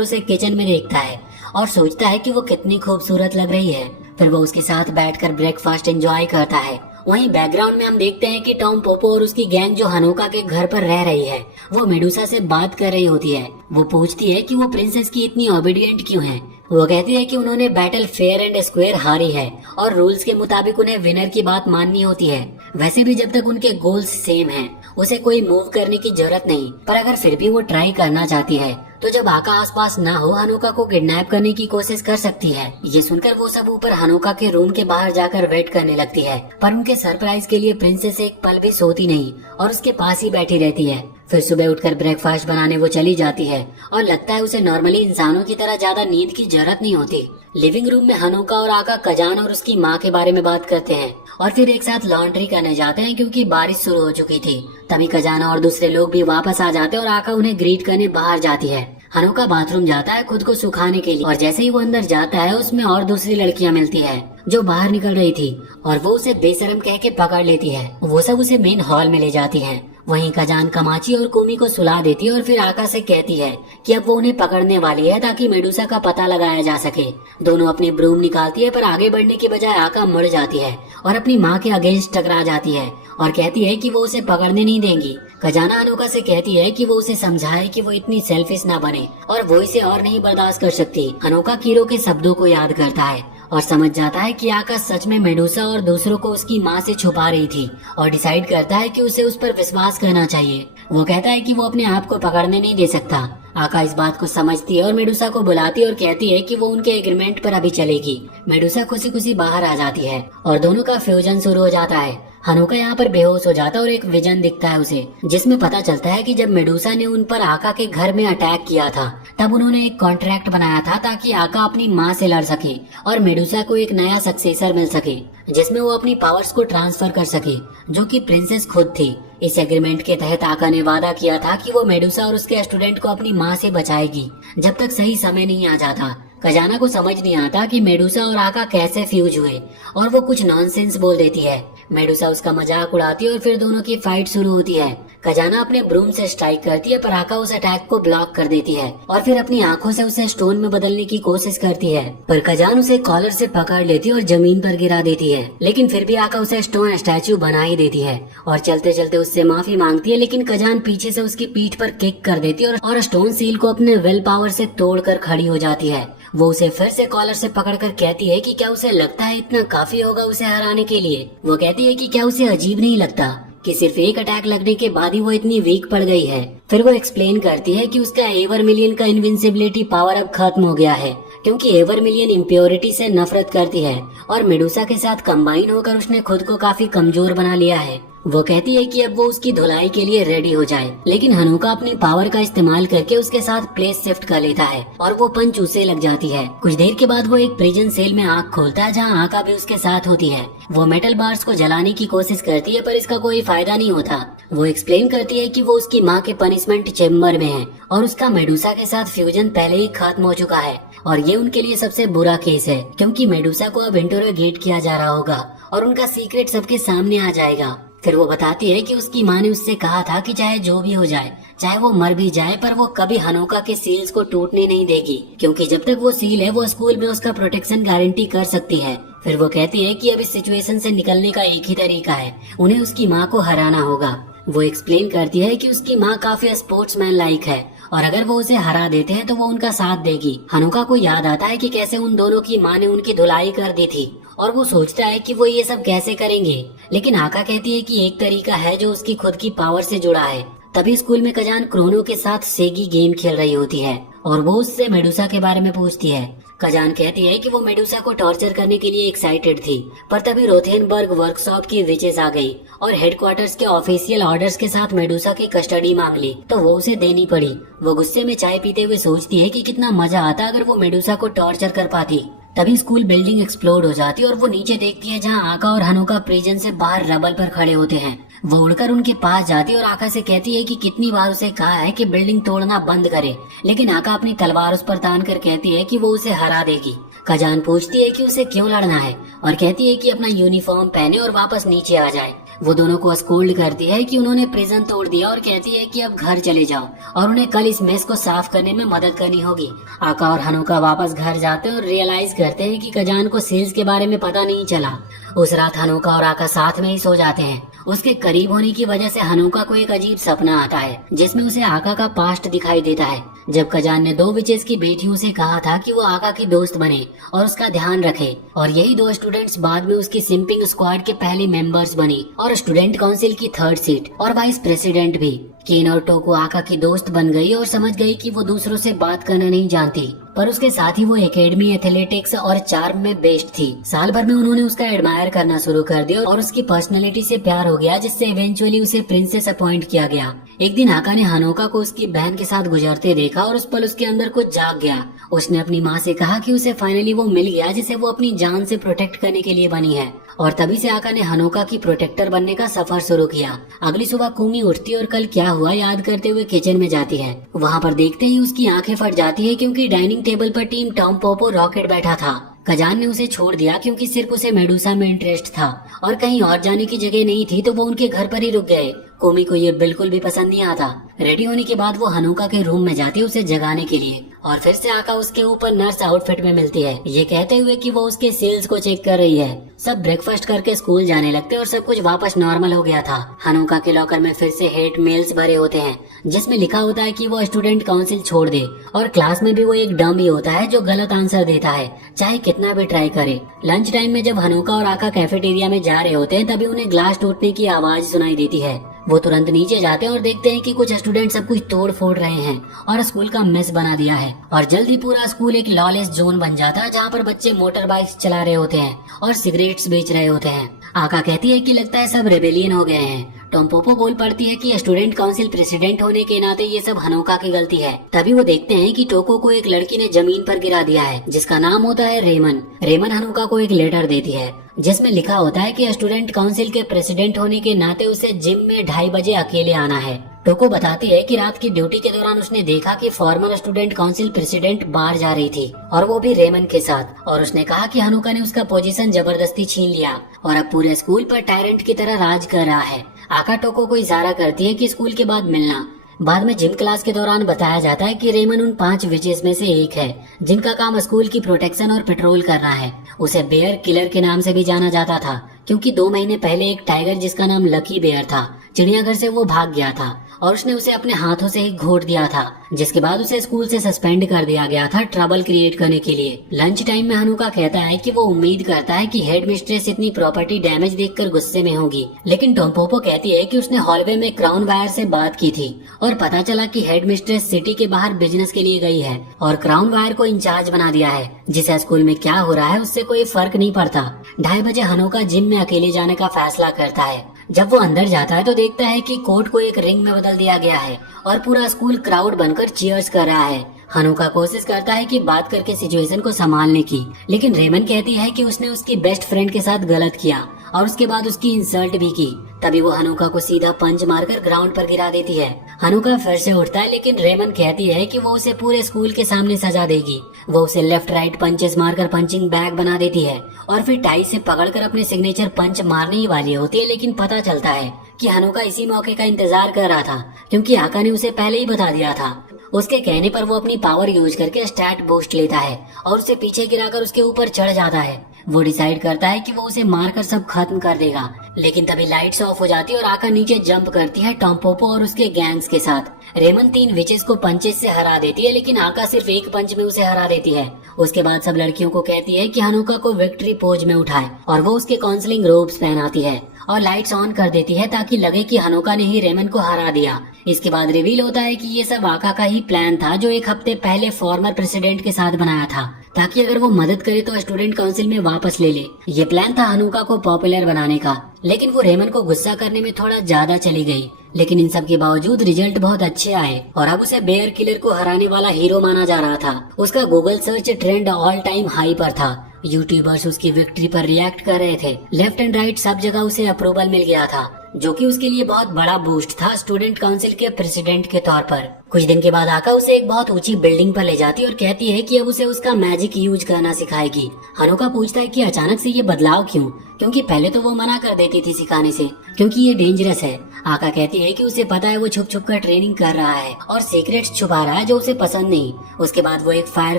उसे किचन में देखता है और सोचता है कि वो कितनी खूबसूरत लग रही है। फिर वो उसके साथ बैठकर ब्रेकफास्ट एंजॉय करता है। वहीं बैकग्राउंड में हम देखते हैं कि टॉम पोपो और उसकी गैंग जो हनुका के घर पर रह रही है वो मेडुसा से बात कर रही होती है। वो पूछती है कि वो प्रिंसेस की इतनी ओबीडियंट क्यों है। वो कहती है कि उन्होंने बैटल फेयर एंड स्क्वायर हारी है और रूल्स के मुताबिक उन्हें विनर की बात माननी होती है। वैसे भी जब तक उनके गोल्स सेम हैं, उसे कोई मूव करने की जरूरत नहीं, पर अगर फिर भी वो ट्राई करना चाहती है तो जब आका आसपास ना हो हनुका को किडनैप करने की कोशिश कर सकती है। ये सुनकर वो सब ऊपर हनुका के रूम के बाहर जाकर वेट करने लगती है, पर उनके सरप्राइज के लिए प्रिंसेस एक पल भी सोती नहीं और उसके पास ही बैठी रहती है। फिर सुबह उठकर ब्रेकफास्ट बनाने वो चली जाती है और लगता है उसे नॉर्मली इंसानों की तरह ज्यादा नींद की जरूरत नहीं होती। लिविंग रूम में हनुका और आका कजान और उसकी माँ के बारे में बात करते हैं और फिर एक साथ लॉन्ड्री करने जाते हैं क्योंकि बारिश शुरू हो चुकी थी। तभी कजाना और दूसरे लोग भी वापस आ जाते हैं और आका उन्हें ग्रीट करने बाहर जाती है। हनुका बाथरूम जाता है खुद को सुखाने के लिए और जैसे ही वो अंदर जाता है उसमें और दूसरी लड़कियां मिलती है जो बाहर निकल रही थी और वो उसे बेशरम कह के पकड़ लेती है। वो सब उसे मेन हॉल में ले जाती है। वहीं कजान कमाची और कोमी को सुला देती है और फिर आका से कहती है कि अब वो उन्हें पकड़ने वाली है ताकि मेडुसा का पता लगाया जा सके। दोनों अपनी ब्रूम निकालती है पर आगे बढ़ने के बजाय आका मुड़ जाती है और अपनी माँ के अगेंस्ट टकरा जाती है और कहती है कि वो उसे पकड़ने नहीं देंगी। कजाना हनुका से कहती है कि वो उसे समझाए कि वो इतनी सेल्फिश ना बने और वो इसे और नहीं बर्दाश्त कर सकती। हनुका कीरो के शब्दों को याद करता है और समझ जाता है कि आका सच में मेडुसा और दूसरों को उसकी माँ से छुपा रही थी और डिसाइड करता है कि उसे उस पर विश्वास करना चाहिए। वो कहता है कि वो अपने आप को पकड़ने नहीं दे सकता। आका इस बात को समझती है और मेडुसा को बुलाती है और कहती है कि वो उनके एग्रीमेंट पर अभी चलेगी। मेडुसा खुशी खुशी बाहर आ जाती है और दोनों का फ्यूजन शुरू हो जाता है। हनुका यहाँ पर बेहोश हो जाता है और एक विजन दिखता है उसे, जिसमें पता चलता है कि जब मेडुसा ने उन पर आका के घर में अटैक किया था तब उन्होंने एक कॉन्ट्रैक्ट बनाया था ताकि आका अपनी माँ से लड़ सके और मेडुसा को एक नया सक्सेसर मिल सके जिसमें वो अपनी पावर्स को ट्रांसफर कर सके, जो कि प्रिंसेस खुद थी। इस एग्रीमेंट के तहत आका ने वादा किया था कि वो मेडुसा और उसके स्टूडेंट को अपनी माँ से बचाएगी जब तक सही समय नहीं आ जाता। कजाना को समझ नहीं आता कि मेडुसा और आका कैसे फ्यूज हुए और वो कुछ नॉनसेंस बोल देती है। मेडुसा उसका मजाक उड़ाती है और फिर दोनों की फाइट शुरू होती है। कजाना अपने ब्रूम से स्ट्राइक करती है पर आका उस अटैक को ब्लॉक कर देती है और फिर अपनी आंखों से उसे स्टोन में बदलने की कोशिश करती है, पर कजान उसे कॉलर से पकड़ लेती है और जमीन पर गिरा देती है। लेकिन फिर भी आका उसे स्टोन स्टैचू बना ही देती है और चलते चलते उससे माफी मांगती है, लेकिन कजान पीछे से उसकी पीठ पर किक कर देती है और स्टोन सील को अपने विल पावर से तोड़कर खड़ी हो जाती है। वो उसे फिर से कॉलर से पकड़कर कहती है कि क्या उसे लगता है इतना काफी होगा उसे हराने के लिए। वो कहती है कि क्या उसे अजीब नहीं लगता कि सिर्फ एक अटैक लगने के बाद ही वो इतनी वीक पड़ गई है। फिर वो एक्सप्लेन करती है कि उसका एवर मिलियन का इनविंसिबिलिटी पावर अब खत्म हो गया है क्योंकि एवर मिलियन इम्प्योरिटी से नफरत करती है और मेडुसा के साथ कंबाइन होकर उसने खुद को काफी कमजोर बना लिया है। वो कहती है कि अब वो उसकी धुलाई के लिए रेडी हो जाए, लेकिन हनुका अपनी पावर का इस्तेमाल करके उसके साथ प्लेस शिफ्ट कर लेता है और वो पंच उसे लग जाती है। कुछ देर के बाद वो एक प्रिजन सेल में आग खोलता है जहाँ आका भी उसके साथ होती है। वो मेटल बार्स को जलाने की कोशिश करती है पर इसका कोई फायदा नहीं होता। वो एक्सप्लेन करती है कि वो उसकी माँ के पनिशमेंट चेम्बर में है और उसका मेडुसा के साथ फ्यूजन पहले ही खत्म हो चुका है और ये उनके लिए सबसे बुरा केस है क्योंकि मेडुसा को अब इंटरोगेट किया जा रहा होगा और उनका सीक्रेट सबके सामने आ जाएगा। फिर वो बताती है कि उसकी माँ ने उससे कहा था कि चाहे जो भी हो जाए, चाहे वो मर भी जाए, पर वो कभी हनुका के सील्स को टूटने नहीं देगी क्योंकि जब तक वो सील है वो स्कूल में उसका प्रोटेक्शन गारंटी कर सकती है। फिर वो कहती है कि अब इस सिचुएशन से निकलने का एक ही तरीका है, उन्हें उसकी माँ को हराना होगा। वो एक्सप्लेन करती है कि उसकी माँ काफी स्पोर्ट्समैन लाइक है और अगर वो उसे हरा देते हैं तो वो उनका साथ देगी। हनुका को याद आता है कि कैसे उन दोनों की माँ ने उनकी धुलाई कर दी थी और वो सोचता है कि वो ये सब कैसे करेंगे, लेकिन आका कहती है कि एक तरीका है जो उसकी खुद की पावर से जुड़ा है। तभी स्कूल में कजान क्रोनो के साथ सेगी गेम खेल रही होती है और वो उससे मेडुसा के बारे में पूछती है। कजान कहती है कि वो मेडुसा को टॉर्चर करने के लिए एक्साइटेड थी, पर तभी रोथेनबर्ग वर्कशॉप की विचेस आ गई और हेडक्वार्टर्स के ऑफिशियल ऑर्डर्स के साथ मेडुसा की कस्टडी मांग ली, तो वो उसे देनी पड़ी। वो गुस्से में चाय पीते हुए सोचती है कि कितना मजा आता अगर वो मेडुसा को टॉर्चर कर पाती। तभी स्कूल बिल्डिंग एक्सप्लोड हो जाती है और वो नीचे देखती है जहाँ आका और हनुका प्रिजन से बाहर रबल पर खड़े होते हैं। वो उड़कर उनके पास जाती है और आका से कहती है कि कितनी बार उसे कहा है कि बिल्डिंग तोड़ना बंद करे, लेकिन आका अपनी तलवार उस पर तान कर कहती है कि वो उसे हरा देगी। कजान पूछती है कि उसे क्यों लड़ना है और कहती है कि अपना यूनिफॉर्म पहने और वापस नीचे आ जाए। वो दोनों को स्कोल्ड करती है कि उन्होंने प्रिजन तोड़ दिया और कहती है कि अब घर चले जाओ और उन्हें कल इस मेस को साफ करने में मदद करनी होगी। आका और हनुका वापस घर जाते हैं और रियलाइज करते हैं कि कजान को सेल्स के बारे में पता नहीं चला। उस रात हनुका और आका साथ में ही सो जाते हैं। उसके करीब होने की वजह से हनुका को एक अजीब सपना आता है जिसमें उसे आका का पास्ट दिखाई देता है, जब कजान ने 2 विचेस की बेटियों से कहा था कि वो आका की दोस्त बने और उसका ध्यान रखे, और यही 2 स्टूडेंट्स बाद में उसकी सिंपिंग स्क्वाड के पहले मेंबर्स बनी और स्टूडेंट काउंसिल की 3rd सीट और वाइस प्रेसिडेंट भी। केन और टोको आका की दोस्त बन गई और समझ गई कि वो दूसरों से बात करना नहीं जानती, पर उसके साथ ही वो एकेडमी, एथलेटिक्स और चार्म में बेस्ट थी। साल भर में उन्होंने उसका एडमायर करना शुरू कर दिया और उसकी पर्सनैलिटी से प्यार हो गया, जिससे इवेंचुअली उसे प्रिंसेस अपॉइंट किया गया। एक दिन आका ने हनुका को उसकी बहन के साथ गुजरते देखा और उस पल उसके अंदर कुछ जाग गया। उसने अपनी माँ से कहा कि उसे फाइनली वो मिल गया जिसे वो अपनी जान से प्रोटेक्ट करने के लिए बनी है, और तभी से आका ने हनुका की प्रोटेक्टर बनने का सफर शुरू किया। अगली सुबह कुमी उठती और कल क्या हुआ याद करते हुए किचन में जाती है। वहाँ पर देखते ही उसकी आंखें फट जाती है क्योंकि डाइनिंग टेबल पर टीम टॉम पोपो रॉकेट बैठा था। कजान ने उसे छोड़ दिया क्योंकि सिर्फ उसे मेडुसा में इंटरेस्ट था और कहीं और जाने की जगह नहीं थी, तो वो उनके घर पर ही रुक गए। कोमी को ये बिल्कुल भी पसंद नहीं आता। रेडी होने के बाद वो हनुका के रूम में जाती है उसे जगाने के लिए, और फिर से आका उसके ऊपर नर्स आउटफिट में मिलती है, ये कहते हुए कि वो उसके सेल्स को चेक कर रही है। सब ब्रेकफास्ट करके स्कूल जाने लगते और सब कुछ वापस नॉर्मल हो गया था। हनुका के लॉकर में फिर से हेट मेल्स भरे होते हैं जिसमें लिखा होता है कि वो स्टूडेंट काउंसिल छोड़ दे, और क्लास में भी वो एक डमी होता है जो गलत आंसर देता है चाहे कितना भी ट्राई करे। लंच टाइम में जब हनुका और आका कैफेटेरिया में जा रहे होते हैं तभी उन्हें ग्लास टूटने की आवाज सुनाई देती है। वो तुरंत नीचे जाते हैं और देखते हैं कि कुछ स्टूडेंट सब कुछ तोड़ फोड़ रहे हैं और स्कूल का मेस बना दिया है, और जल्दी पूरा स्कूल एक लॉलेस जोन बन जाता है जहाँ पर बच्चे मोटर बाइक्स चला रहे होते हैं और सिगरेट्स बेच रहे होते हैं। आका कहती है कि लगता है सब रेबेलियन हो गए हैं। टॉम पोपो बोल पड़ती है कि स्टूडेंट काउंसिल प्रेसिडेंट होने के नाते ये सब हनुका की गलती है। तभी वो देखते हैं कि टोको को एक लड़की ने जमीन पर गिरा दिया है जिसका नाम होता है रेमन। रेमन हनुका को एक लेटर देती है जिसमें लिखा होता है कि स्टूडेंट काउंसिल के प्रेसिडेंट होने के नाते उसे जिम में 2:30 बजे अकेले आना है। टोको बताती है कि रात की ड्यूटी के दौरान उसने देखा कि फॉर्मर स्टूडेंट काउंसिल प्रेसिडेंट बाहर जा रही थी और वो भी रेमन के साथ, और उसने कहा कि हनुका ने उसका पोजीशन जबरदस्ती छीन लिया और अब पूरे स्कूल पर टायरेंट की तरह राज कर रहा है। आका टोको को इशारा करती है कि स्कूल के बाद मिलना। बाद में जिम क्लास के दौरान बताया जाता है कि रेमन उन 5 विचेस में से एक है जिनका काम स्कूल की प्रोटेक्शन और पेट्रोल करना है। उसे बेयर किलर के नाम से भी जाना जाता था क्योंकि 2 महीने पहले एक टाइगर जिसका नाम लकी बेयर था चिड़ियाघर से वो भाग गया था और उसने उसे अपने हाथों से ही घोट दिया था, जिसके बाद उसे स्कूल से सस्पेंड कर दिया गया था ट्रबल क्रिएट करने के लिए। लंच टाइम में हनुका कहता है कि वो उम्मीद करता है कि हेड मिस्ट्रेस इतनी प्रॉपर्टी डैमेज देखकर गुस्से में होगी, लेकिन टॉम पोपो कहती है कि उसने हॉलवे में क्राउन वायर से बात की थी और पता चला कि हेड मिस्ट्रेस सिटी के बाहर बिजनेस के लिए गई है और क्राउन वायर को इंचार्ज बना दिया है, जिसे स्कूल में क्या हो रहा है उससे कोई फर्क नहीं पड़ता। 2:30 बजे हनुका जिम में अकेले जाने का फैसला करता है। जब वो अंदर जाता है तो देखता है कि कोर्ट को एक रिंग में बदल दिया गया है और पूरा स्कूल क्राउड बनकर चीयर्स कर रहा है। हनुका कोशिश करता है कि बात करके सिचुएशन को संभालने की, लेकिन रेमन कहती है कि उसने उसकी बेस्ट फ्रेंड के साथ गलत किया और उसके बाद उसकी इंसल्ट भी की। तभी वो हनुका को सीधा पंच मारकर ग्राउंड पर गिरा देती है। हनुका फिर से उठता है, लेकिन रेमन कहती है कि वो उसे पूरे स्कूल के सामने सजा देगी। वो उसे लेफ्ट राइट पंचेस मारकर पंचिंग बैग बना देती है और फिर टाई से पकड़कर अपने सिग्नेचर पंच मारने ही वाली होती है, लेकिन पता चलता है कि हनुका इसी मौके का इंतजार कर रहा था क्योंकि आका ने उसे पहले ही बता दिया था। उसके कहने पर वो अपनी पावर यूज करके स्टैट बूस्ट लेता है और उसे पीछे गिराकर उसके ऊपर चढ़ जाता है। वो डिसाइड करता है कि वो उसे मारकर सब खत्म कर देगा, लेकिन तभी लाइट्स ऑफ हो जाती है और आका नीचे जंप करती है टॉमपोपो और उसके गैंग्स के साथ। रेमन 3 विचेस को पंचेस से हरा देती है, लेकिन आका सिर्फ एक पंच में उसे हरा देती है। उसके बाद सब लड़कियों को कहती है कि हनुका को विक्ट्री पोज में उठाए और वो उसके काउंसलिंग रोब्स पहनाती है और लाइट्स ऑन कर देती है ताकि लगे कि हनुका ने ही रेमन को हरा दिया। इसके बाद रिवील होता है कि ये सब आका का ही प्लान था जो एक हफ्ते पहले फॉर्मर प्रेसिडेंट के साथ बनाया था, ताकि अगर वो मदद करे तो स्टूडेंट काउंसिल में वापस ले ले। ये प्लान था हनुका को पॉपुलर बनाने का, लेकिन वो रेमन को गुस्सा करने में थोड़ा ज्यादा चली गई। लेकिन इन सब के बावजूद रिजल्ट बहुत अच्छे आए और अब उसे बेयर किलर को हराने वाला हीरो माना जा रहा था। उसका Google search trend all time high पर था। यूट्यूबर्स उसकी विक्ट्री पर रिएक्ट कर रहे थे। लेफ्ट एंड राइट सब जगह उसे अप्रूवल मिल गया था, जो कि उसके लिए बहुत बड़ा बूस्ट था स्टूडेंट काउंसिल के प्रेसिडेंट के तौर पर। कुछ दिन के बाद आका उसे एक बहुत ऊंची बिल्डिंग पर ले जाती है और कहती है कि अब उसे उसका मैजिक यूज करना सिखाएगी। हनुका पूछता है कि अचानक से ये बदलाव क्यों, क्योंकि पहले तो वो मना कर देती थी सिखाने से क्योंकि ये डेंजरस है। आका कहती है कि उसे पता है वो छुप छुप कर ट्रेनिंग कर रहा है और सीक्रेट्स छुपा रहा है जो उसे पसंद नहीं। उसके बाद वो एक फायर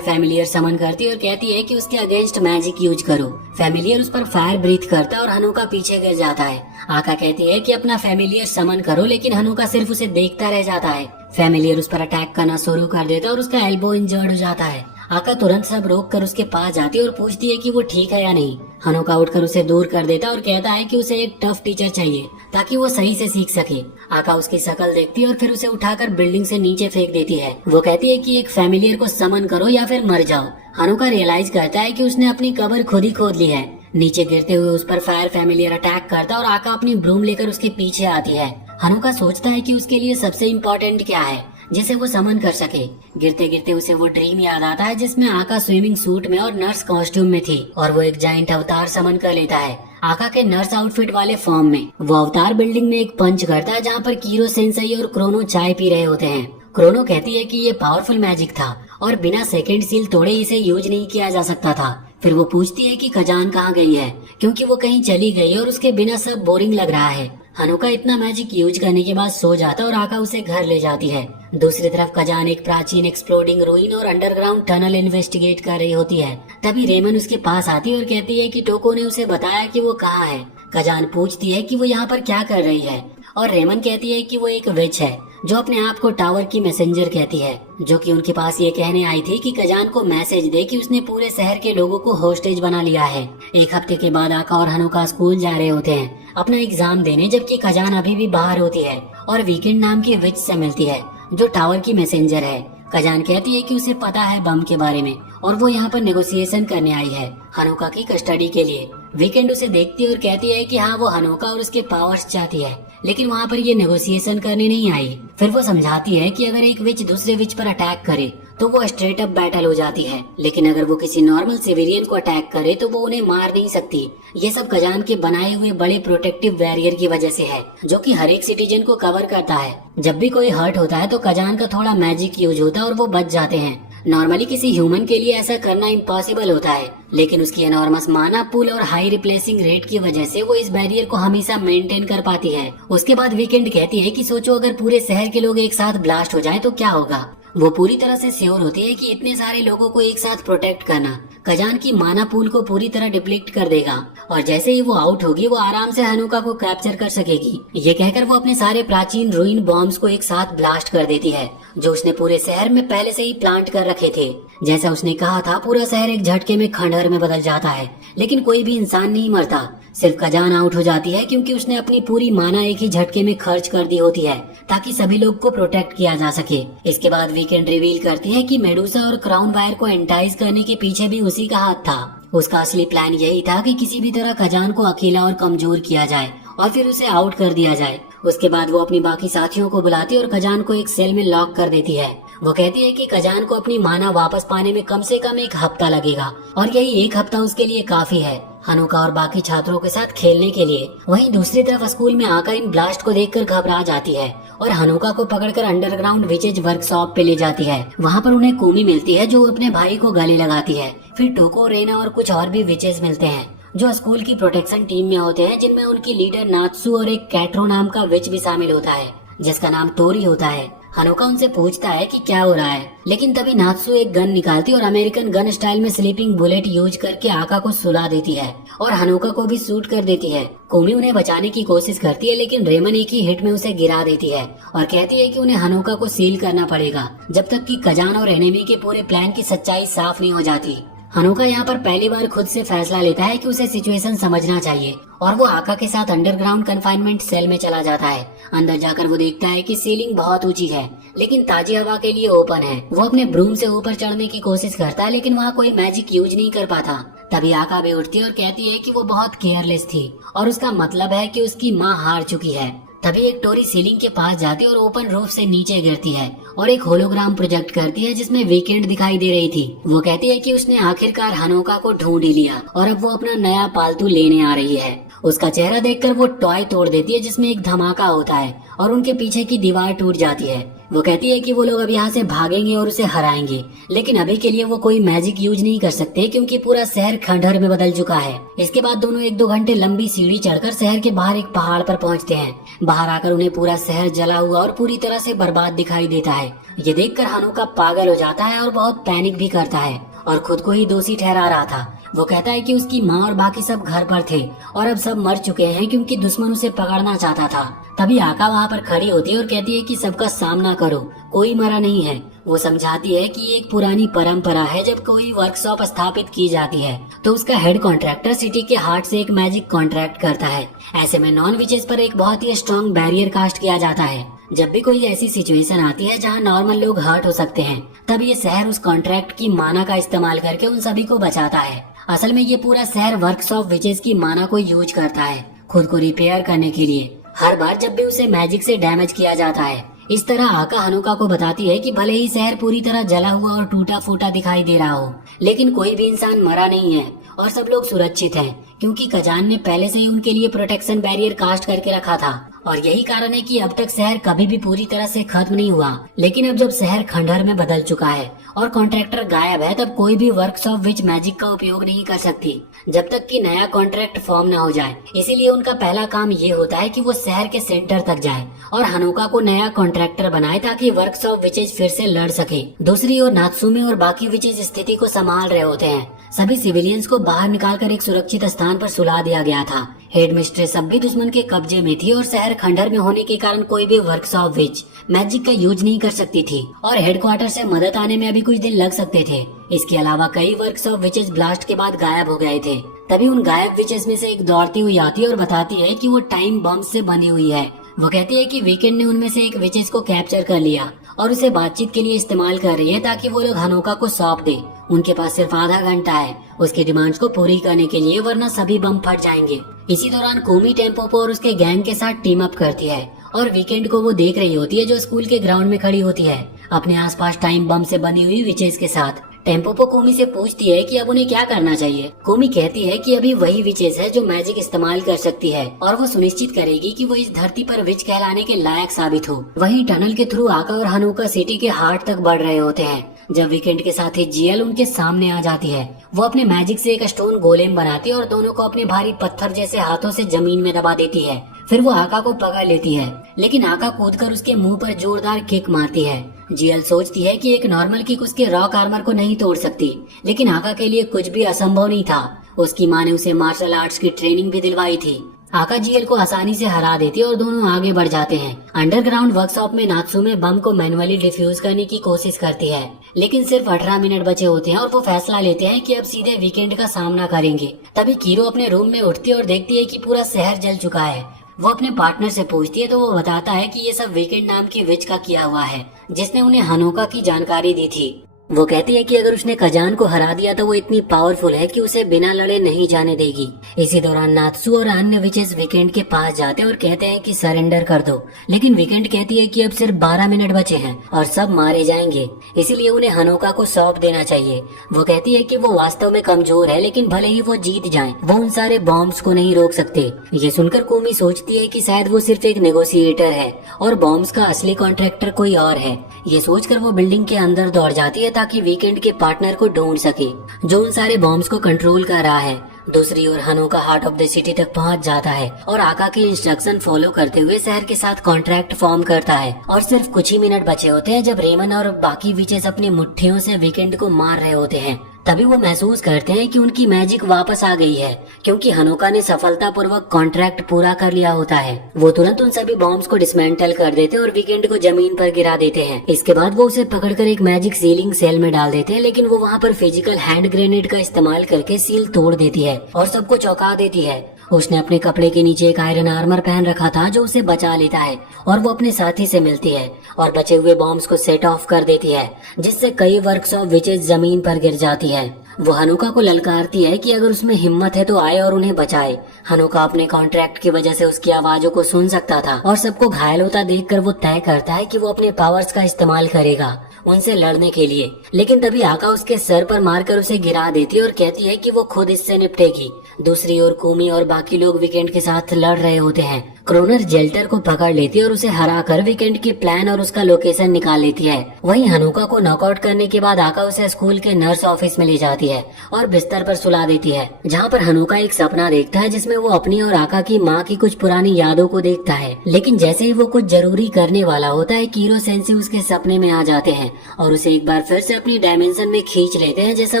फैमिलियर समन करती है और कहती है कि उसके अगेंस्ट मैजिक यूज करो। फैमिलियर उस पर फायर ब्रीथ करता है और हनुका पीछे गिर जाता है। आका कहती है कि अपना फैमिलियर समन करो, लेकिन हनुका सिर्फ उसे देखता रह जाता है। फैमिलियर उस पर अटैक करना शुरू कर देता है और उसका एल्बो इंजर्ड हो जाता है। आका तुरंत सब रोक कर उसके पास जाती है और पूछती है कि वो ठीक है या नहीं। हनुका उठकर उसे दूर कर देता है और कहता है कि उसे एक टफ टीचर चाहिए ताकि वो सही से सीख सके। आका उसकी शक्ल देखती है और फिर उसे उठाकर बिल्डिंग से नीचे फेंक देती है। वो कहती है कि एक फैमिलियर को समन करो या फिर मर जाओ। हनुका रियलाइज करता है कि उसने अपनी कब्र खुद ही खोद ली है। नीचे गिरते हुए उस पर फायर फैमिलियर अटैक करता है और आका अपनी ब्रूम लेकर उसके पीछे आती है। हनुका सोचता है कि उसके लिए सबसे इम्पोर्टेंट क्या है जिसे वो समन कर सके। गिरते गिरते उसे वो ड्रीम याद आता है जिसमें आका स्विमिंग सूट में और नर्स कॉस्ट्यूम में थी और वो एक जाइंट अवतार समन कर लेता है आका के नर्स आउटफिट वाले फॉर्म में। वो अवतार बिल्डिंग में एक पंच करता है जहाँ पर कीरो सेंसई और क्रोनो चाय पी रहे होते हैं। क्रोनो कहती है कि ये पावरफुल मैजिक था और बिना सेकंड सील तोड़े इसे यूज नहीं किया जा सकता था। फिर वो पूछती है कि खजान कहाँ गई है, क्योंकि वो कहीं चली गई और उसके बिना सब बोरिंग लग रहा है। हनुका इतना मैजिक यूज करने के बाद सो जाता और आका उसे घर ले जाती है। दूसरी तरफ खजान एक प्राचीन एक्सप्लोडिंग रूइन और अंडरग्राउंड टनल इन्वेस्टिगेट कर रही होती है। तभी रेमन उसके पास आती है और कहती है कि टोको ने उसे बताया कि वो कहाँ है। खजान पूछती है कि वो यहाँ पर क्या कर रही है और रेमन कहती है कि वो एक विच है जो अपने आप को टावर की मैसेंजर कहती है, जो कि उनके पास ये कहने आई थी कि खजान को मैसेज दे कि उसने पूरे शहर के लोगों को होस्टेज बना लिया है। एक हफ्ते के बाद आका और हनुका स्कूल जा रहे होते हैं अपना एग्जाम देने, जबकि खजान अभी भी बाहर होती है और वीकेंड नाम की विच से मिलती है जो टावर की मैसेंजर है। खजान कहती है कि उसे पता है बम के बारे में और वो यहाँ पर नेगोशिएशन करने आई है हनुका की कस्टडी के लिए। वीकेंड उसे देखती है और कहती है कि हाँ वो हनुका और उसके पावर्स चाहती है, लेकिन वहाँ पर ये नेगोशिएशन करने नहीं आई। फिर वो समझाती है कि अगर एक विच दूसरे विच पर अटैक करे तो वो स्ट्रेट अप बैटल हो जाती है, लेकिन अगर वो किसी नॉर्मल सिविलियन को अटैक करे तो वो उन्हें मार नहीं सकती। ये सब खजान के बनाए हुए बड़े प्रोटेक्टिव बैरियर की वजह से है जो कि हर एक सिटीजन को कवर करता है। जब भी कोई हर्ट होता है तो खजान का थोड़ा मैजिक यूज होता है और वो बच जाते हैं। नॉर्मली किसी ह्यूमन के लिए ऐसा करना इम्पॉसिबल होता है, लेकिन उसकी एनॉर्मस माना पुल और हाई रिप्लेसिंग रेट की वजह से वो इस बैरियर को हमेशा मेंटेन कर पाती है। उसके बाद वीकेंड कहती है कि सोचो अगर पूरे शहर के लोग एक साथ ब्लास्ट हो जाए तो क्या होगा। वो पूरी तरह से श्योर होती है कि इतने सारे लोगों को एक साथ प्रोटेक्ट करना खजान की माना पूल को पूरी तरह डिप्लीट कर देगा और जैसे ही वो आउट होगी वो आराम से हनुका को कैप्चर कर सकेगी। ये कहकर वो अपने सारे प्राचीन रूइन बॉम्ब्स को एक साथ ब्लास्ट कर देती है जो उसने पूरे शहर में पहले से ही प्लांट कर रखे थे। जैसा उसने कहा था पूरा शहर एक झटके में खंडहर में बदल जाता है, लेकिन कोई भी इंसान नहीं मरता, सिर्फ खजान आउट हो जाती है क्योंकि उसने अपनी पूरी माना एक ही झटके में खर्च कर दी होती है ताकि सभी लोग को प्रोटेक्ट किया जा सके। इसके बाद वीकेंड रिवील करती है कि मेडुसा और क्राउन वायर को एंटाइज करने के पीछे भी उसी का हाथ था। उसका असली प्लान यही था कि किसी भी तरह खजान को अकेला और कमजोर किया जाए और फिर उसे आउट कर दिया जाए। उसके बाद वो अपनी बाकी साथियों को बुलाती और खजान को एक सेल में लॉक कर देती है। वो कहती है कि खजान को अपनी माना वापस पाने में कम से कम एक हफ्ता लगेगा और यही एक हफ्ता उसके लिए काफी है हनुका और बाकी छात्रों के साथ खेलने के लिए। वहीं दूसरी तरफ स्कूल में आका इन ब्लास्ट को देखकर घबरा जाती है और हनुका को पकड़कर अंडरग्राउंड विचेज वर्कशॉप पे ले जाती है। वहाँ पर उन्हें कुमी मिलती है जो अपने भाई को गले लगाती है। फिर टोको, रेना और कुछ और भी विचेज मिलते हैं जो स्कूल की प्रोटेक्शन टीम में होते हैं, जिनमें उनकी लीडर नात्सु और एक कैट्रो नाम का विच भी शामिल होता है जिसका नाम तोरी होता है। हनोका उनसे पूछता है कि क्या हो रहा है, लेकिन तभी नात्सु एक गन निकालती और अमेरिकन गन स्टाइल में स्लीपिंग बुलेट यूज करके आका को सुला देती है और हनोका को भी शूट कर देती है। कोमी उन्हें बचाने की कोशिश करती है, लेकिन रेमन एक ही हिट में उसे गिरा देती है और कहती है कि उन्हें हनोका को सील करना पड़ेगा जब तक कि कजान और एनिमी के पूरे प्लान की सच्चाई साफ नहीं हो जाती। हनोका यहाँ पर पहली बार खुद से फैसला लेता है कि उसे सिचुएशन समझना चाहिए और वो आका के साथ अंडरग्राउंड कन्फाइनमेंट सेल में चला जाता है। अंदर जाकर वो देखता है कि सीलिंग बहुत ऊंची है लेकिन ताजी हवा के लिए ओपन है। वो अपने ब्रूम से ऊपर चढ़ने की कोशिश करता है लेकिन वहाँ कोई मैजिक यूज नहीं कर पाता। तभी आका भी उठती है और कहती है कि वो बहुत केयरलेस थी और उसका मतलब है कि उसकी माँ हार चुकी है। तभी एक टोरी सीलिंग के पास जाती है और ओपन रूफ से नीचे गिरती है और एक होलोग्राम प्रोजेक्ट करती है जिसमें वीकेंड दिखाई दे रही थी। वो कहती है कि उसने आखिरकार हनोका को ढूंढ ही लिया और अब वो अपना नया पालतू लेने आ रही है। उसका चेहरा देखकर वो टॉय तोड़ देती है जिसमें एक धमाका होता है और उनके पीछे की दीवार टूट जाती है। वो कहती है कि वो लोग अब यहाँ से भागेंगे और उसे हराएंगे, लेकिन अभी के लिए वो कोई मैजिक यूज नहीं कर सकते क्योंकि पूरा शहर खंडहर में बदल चुका है। इसके बाद दोनों 1-2 घंटे लंबी सीढ़ी चढ़कर शहर के बाहर एक पहाड़ पर पहुँचते हैं। बाहर आकर उन्हें पूरा शहर जला हुआ और पूरी तरह से बर्बाद दिखाई देता है। ये देखकर हनोका पागल हो जाता है और बहुत पैनिक भी करता है और खुद को ही दोषी ठहरा रहा था। वो कहता है कि उसकी माँ और बाकी सब घर पर थे और अब सब मर चुके हैं क्योंकि दुश्मन उसे पकड़ना चाहता था। तभी आका वहाँ पर खड़ी होती है और कहती है कि सबका सामना करो, कोई मरा नहीं है। वो समझाती है कि ये एक पुरानी परंपरा है, जब कोई वर्कशॉप स्थापित की जाती है तो उसका हेड कॉन्ट्रैक्टर सिटी के हार्ट से एक मैजिक कॉन्ट्रैक्ट करता है। ऐसे में नॉन विचेस पर एक बहुत ही स्ट्रॉन्ग बैरियर कास्ट किया जाता है। जब भी कोई ऐसी सिचुएशन आती है जहाँ नॉर्मल लोग हर्ट हो सकते हैं, तब ये शहर उस कॉन्ट्रैक्ट की माना का इस्तेमाल करके उन सभी को बचाता है। असल में ये पूरा शहर वर्कशॉप विचेस की माना को यूज करता है खुद को रिपेयर करने के लिए, हर बार जब भी उसे मैजिक से डैमेज किया जाता है। इस तरह आका हनोका को बताती है कि भले ही शहर पूरी तरह जला हुआ और टूटा फूटा दिखाई दे रहा हो, लेकिन कोई भी इंसान मरा नहीं है और सब लोग सुरक्षित हैं क्योंकि कजान ने पहले से ही उनके लिए प्रोटेक्शन बैरियर कास्ट करके रखा था। और यही कारण है कि अब तक शहर कभी भी पूरी तरह से खत्म नहीं हुआ, लेकिन अब जब शहर खंडहर में बदल चुका है और कॉन्ट्रैक्टर गायब है, तब कोई भी वर्कशॉप विच मैजिक का उपयोग नहीं कर सकती जब तक कि नया कॉन्ट्रैक्ट फॉर्म न हो जाए। इसीलिए उनका पहला काम ये होता है कि वो शहर के सेंटर तक जाए और हनोका को नया कॉन्ट्रैक्टर बनाए ताकि वर्कशॉप विचेज फिर से लड़ सके। दूसरी ओर नात्सुमे और बाकी विचेज स्थिति को संभाल रहे होते हैं। सभी सिविलियंस को बाहर निकालकर एक सुरक्षित स्थान पर सुला दिया गया था। हेड मिस्ट्रेस अब भी दुश्मन के कब्जे में थी और शहर खंडहर में होने के कारण कोई भी वर्कशॉप विच मैजिक का यूज नहीं कर सकती थी और हेडक्वार्टर से मदद आने में अभी कुछ दिन लग सकते थे। इसके अलावा कई वर्कशॉप विचेस ब्लास्ट के बाद गायब हो गए थे। तभी उन गायब विचेस में से एक दौड़ती हुई आती है और बताती है कि वो टाइम बम से बनी हुई है। वो कहती है कि वीकेंड ने उनमें से एक विचेस को कैप्चर कर लिया और उसे बातचीत के लिए इस्तेमाल कर रही है ताकि वो लोग हनोका को सौंप दे। उनके पास सिर्फ आधा घंटा है उसकी डिमांड्स को पूरी करने के लिए, वरना सभी बम फट जाएंगे। इसी दौरान कोमी टेम्पोपो और उसके गैंग के साथ टीम अप करती है और वीकेंड को वो देख रही होती है जो स्कूल के ग्राउंड में खड़ी होती है अपने आसपास टाइम बम से बनी हुई विचेस के साथ। टेम्पोपो कोमी से पूछती है कि अब उन्हें क्या करना चाहिए। कोमी कहती है कि अभी वही विचेस है जो मैजिक इस्तेमाल कर सकती है और वो सुनिश्चित करेगी कि वो इस धरती पर विच कहलाने के लायक साबित हो। वहीं टनल के थ्रू आका और हनोका सिटी के हार्ट तक बढ़ रहे होते हैं जब वीकेंड के साथ ही जीएल उनके सामने आ जाती है। वो अपने मैजिक से एक स्टोन गोलेम बनाती है और दोनों को अपने भारी पत्थर जैसे हाथों से जमीन में दबा देती है। फिर वो आका को पकड़ लेती है, लेकिन आका कूदकर उसके मुंह पर जोरदार किक मारती है। जीएल सोचती है कि एक नॉर्मल किक उसके रॉक आर्मर को नहीं तोड़ सकती, लेकिन आका के लिए कुछ भी असंभव नहीं था। उसकी माँ ने उसे मार्शल आर्ट्स की ट्रेनिंग भी दिलवाई थी। आका जीएल को आसानी से हरा देती है और दोनों आगे बढ़ जाते हैं। अंडरग्राउंड वर्कशॉप में नात्सुमे बम को मैनुअली डिफ्यूज करने की कोशिश करती है, लेकिन सिर्फ 18 मिनट बचे होते हैं और वो फैसला लेते हैं कि अब सीधे वीकेंड का सामना करेंगे। तभी कीरो अपने रूम में उठती है और देखती है कि पूरा शहर जल चुका है। वो अपने पार्टनर से पूछती है तो वो बताता है कि ये सब वीकेंड नाम की विच का किया हुआ है जिसने उन्हें हनोका की जानकारी दी थी। वो कहती है कि अगर उसने कजान को हरा दिया तो वो इतनी पावरफुल है कि उसे बिना लड़े नहीं जाने देगी। इसी दौरान नात्सु और अन्य विचेस वीकेंड के पास जाते हैं और कहते हैं कि सरेंडर कर दो, लेकिन वीकेंड कहती है कि अब सिर्फ 12 मिनट बचे हैं और सब मारे जाएंगे, इसीलिए उन्हें हनोका को सौंप देना चाहिए। वो कहती है कि वो वास्तव में कमजोर है, लेकिन भले ही वो जीत जाए वो उन सारे बॉम्ब्स को नहीं रोक सकते। ये सुनकर कोमी सोचती है कि शायद वो सिर्फ एक नेगोशिएटर है और बॉम्ब्स का असली कॉन्ट्रैक्टर कोई और है। ये सोचकर वो बिल्डिंग के अंदर दौड़ जाती है ताकि वीकेंड के पार्टनर को ढूंढ सके जो उन सारे बॉम्ब्स को कंट्रोल कर रहा है। दूसरी ओर हनोका हार्ट ऑफ द सिटी तक पहुंच जाता है और आका के इंस्ट्रक्शन फॉलो करते हुए शहर के साथ कॉन्ट्रैक्ट फॉर्म करता है। और सिर्फ कुछ ही मिनट बचे होते हैं जब रेमन और बाकी विचेस अपनी मुट्ठियों से वीकेंड को मार रहे होते हैं। तभी वो महसूस करते हैं कि उनकी मैजिक वापस आ गई है, क्योंकि हनोका ने सफलतापूर्वक कॉन्ट्रैक्ट पूरा कर लिया होता है। वो तुरंत उन सभी बॉम्ब्स को डिसमेंटल कर देते हैं और वीकेंड को जमीन पर गिरा देते हैं। इसके बाद वो उसे पकड़कर एक मैजिक सीलिंग सेल में डाल देते हैं, लेकिन वो वहाँ पर फिजिकल हैंड ग्रेनेड का इस्तेमाल करके सील तोड़ देती है और सबको चौंका देती है। उसने अपने कपड़े के नीचे एक आयरन आर्मर पहन रखा था जो उसे बचा लेता है और वो अपने साथी से मिलती है और बचे हुए बॉम्ब्स को सेट ऑफ कर देती है, जिससे कई वर्क्स ऑफ विचेस जमीन पर गिर जाती है। वो हनुका को ललकारती है कि अगर उसमें हिम्मत है तो आए और उन्हें बचाए। हनुका अपने कॉन्ट्रैक्ट की वजह से उसकी आवाजों को सुन सकता था और सबको घायल होता देखकर वो तय करता है कि वो अपने पावर्स का इस्तेमाल करेगा उनसे लड़ने के लिए। लेकिन तभी आका उसके सर पर मारकर उसे गिरा देती है और कहती है कि वो खुद इससे निपटेगी। दूसरी ओर कुमी और बाकी लोग वीकेंड के साथ लड़ रहे होते हैं। क्रोनर जेल्टर को पकड़ लेती है और उसे हराकर वीकेंड के प्लान और उसका लोकेशन निकाल लेती है। वहीं हनुका को नॉकआउट करने के बाद आका उसे स्कूल के नर्स ऑफिस में ले जाती है और बिस्तर पर सुला देती है, जहाँ पर हनुका एक सपना देखता है जिसमें वो अपनी और आका की माँ की कुछ पुरानी यादों को देखता है। लेकिन जैसे ही वो कुछ जरूरी करने वाला होता है, कीरो सेंसी उसके सपने में आ जाते हैं और उसे एक बार फिर से अपनी डायमेंशन में खींच लेते हैं जैसा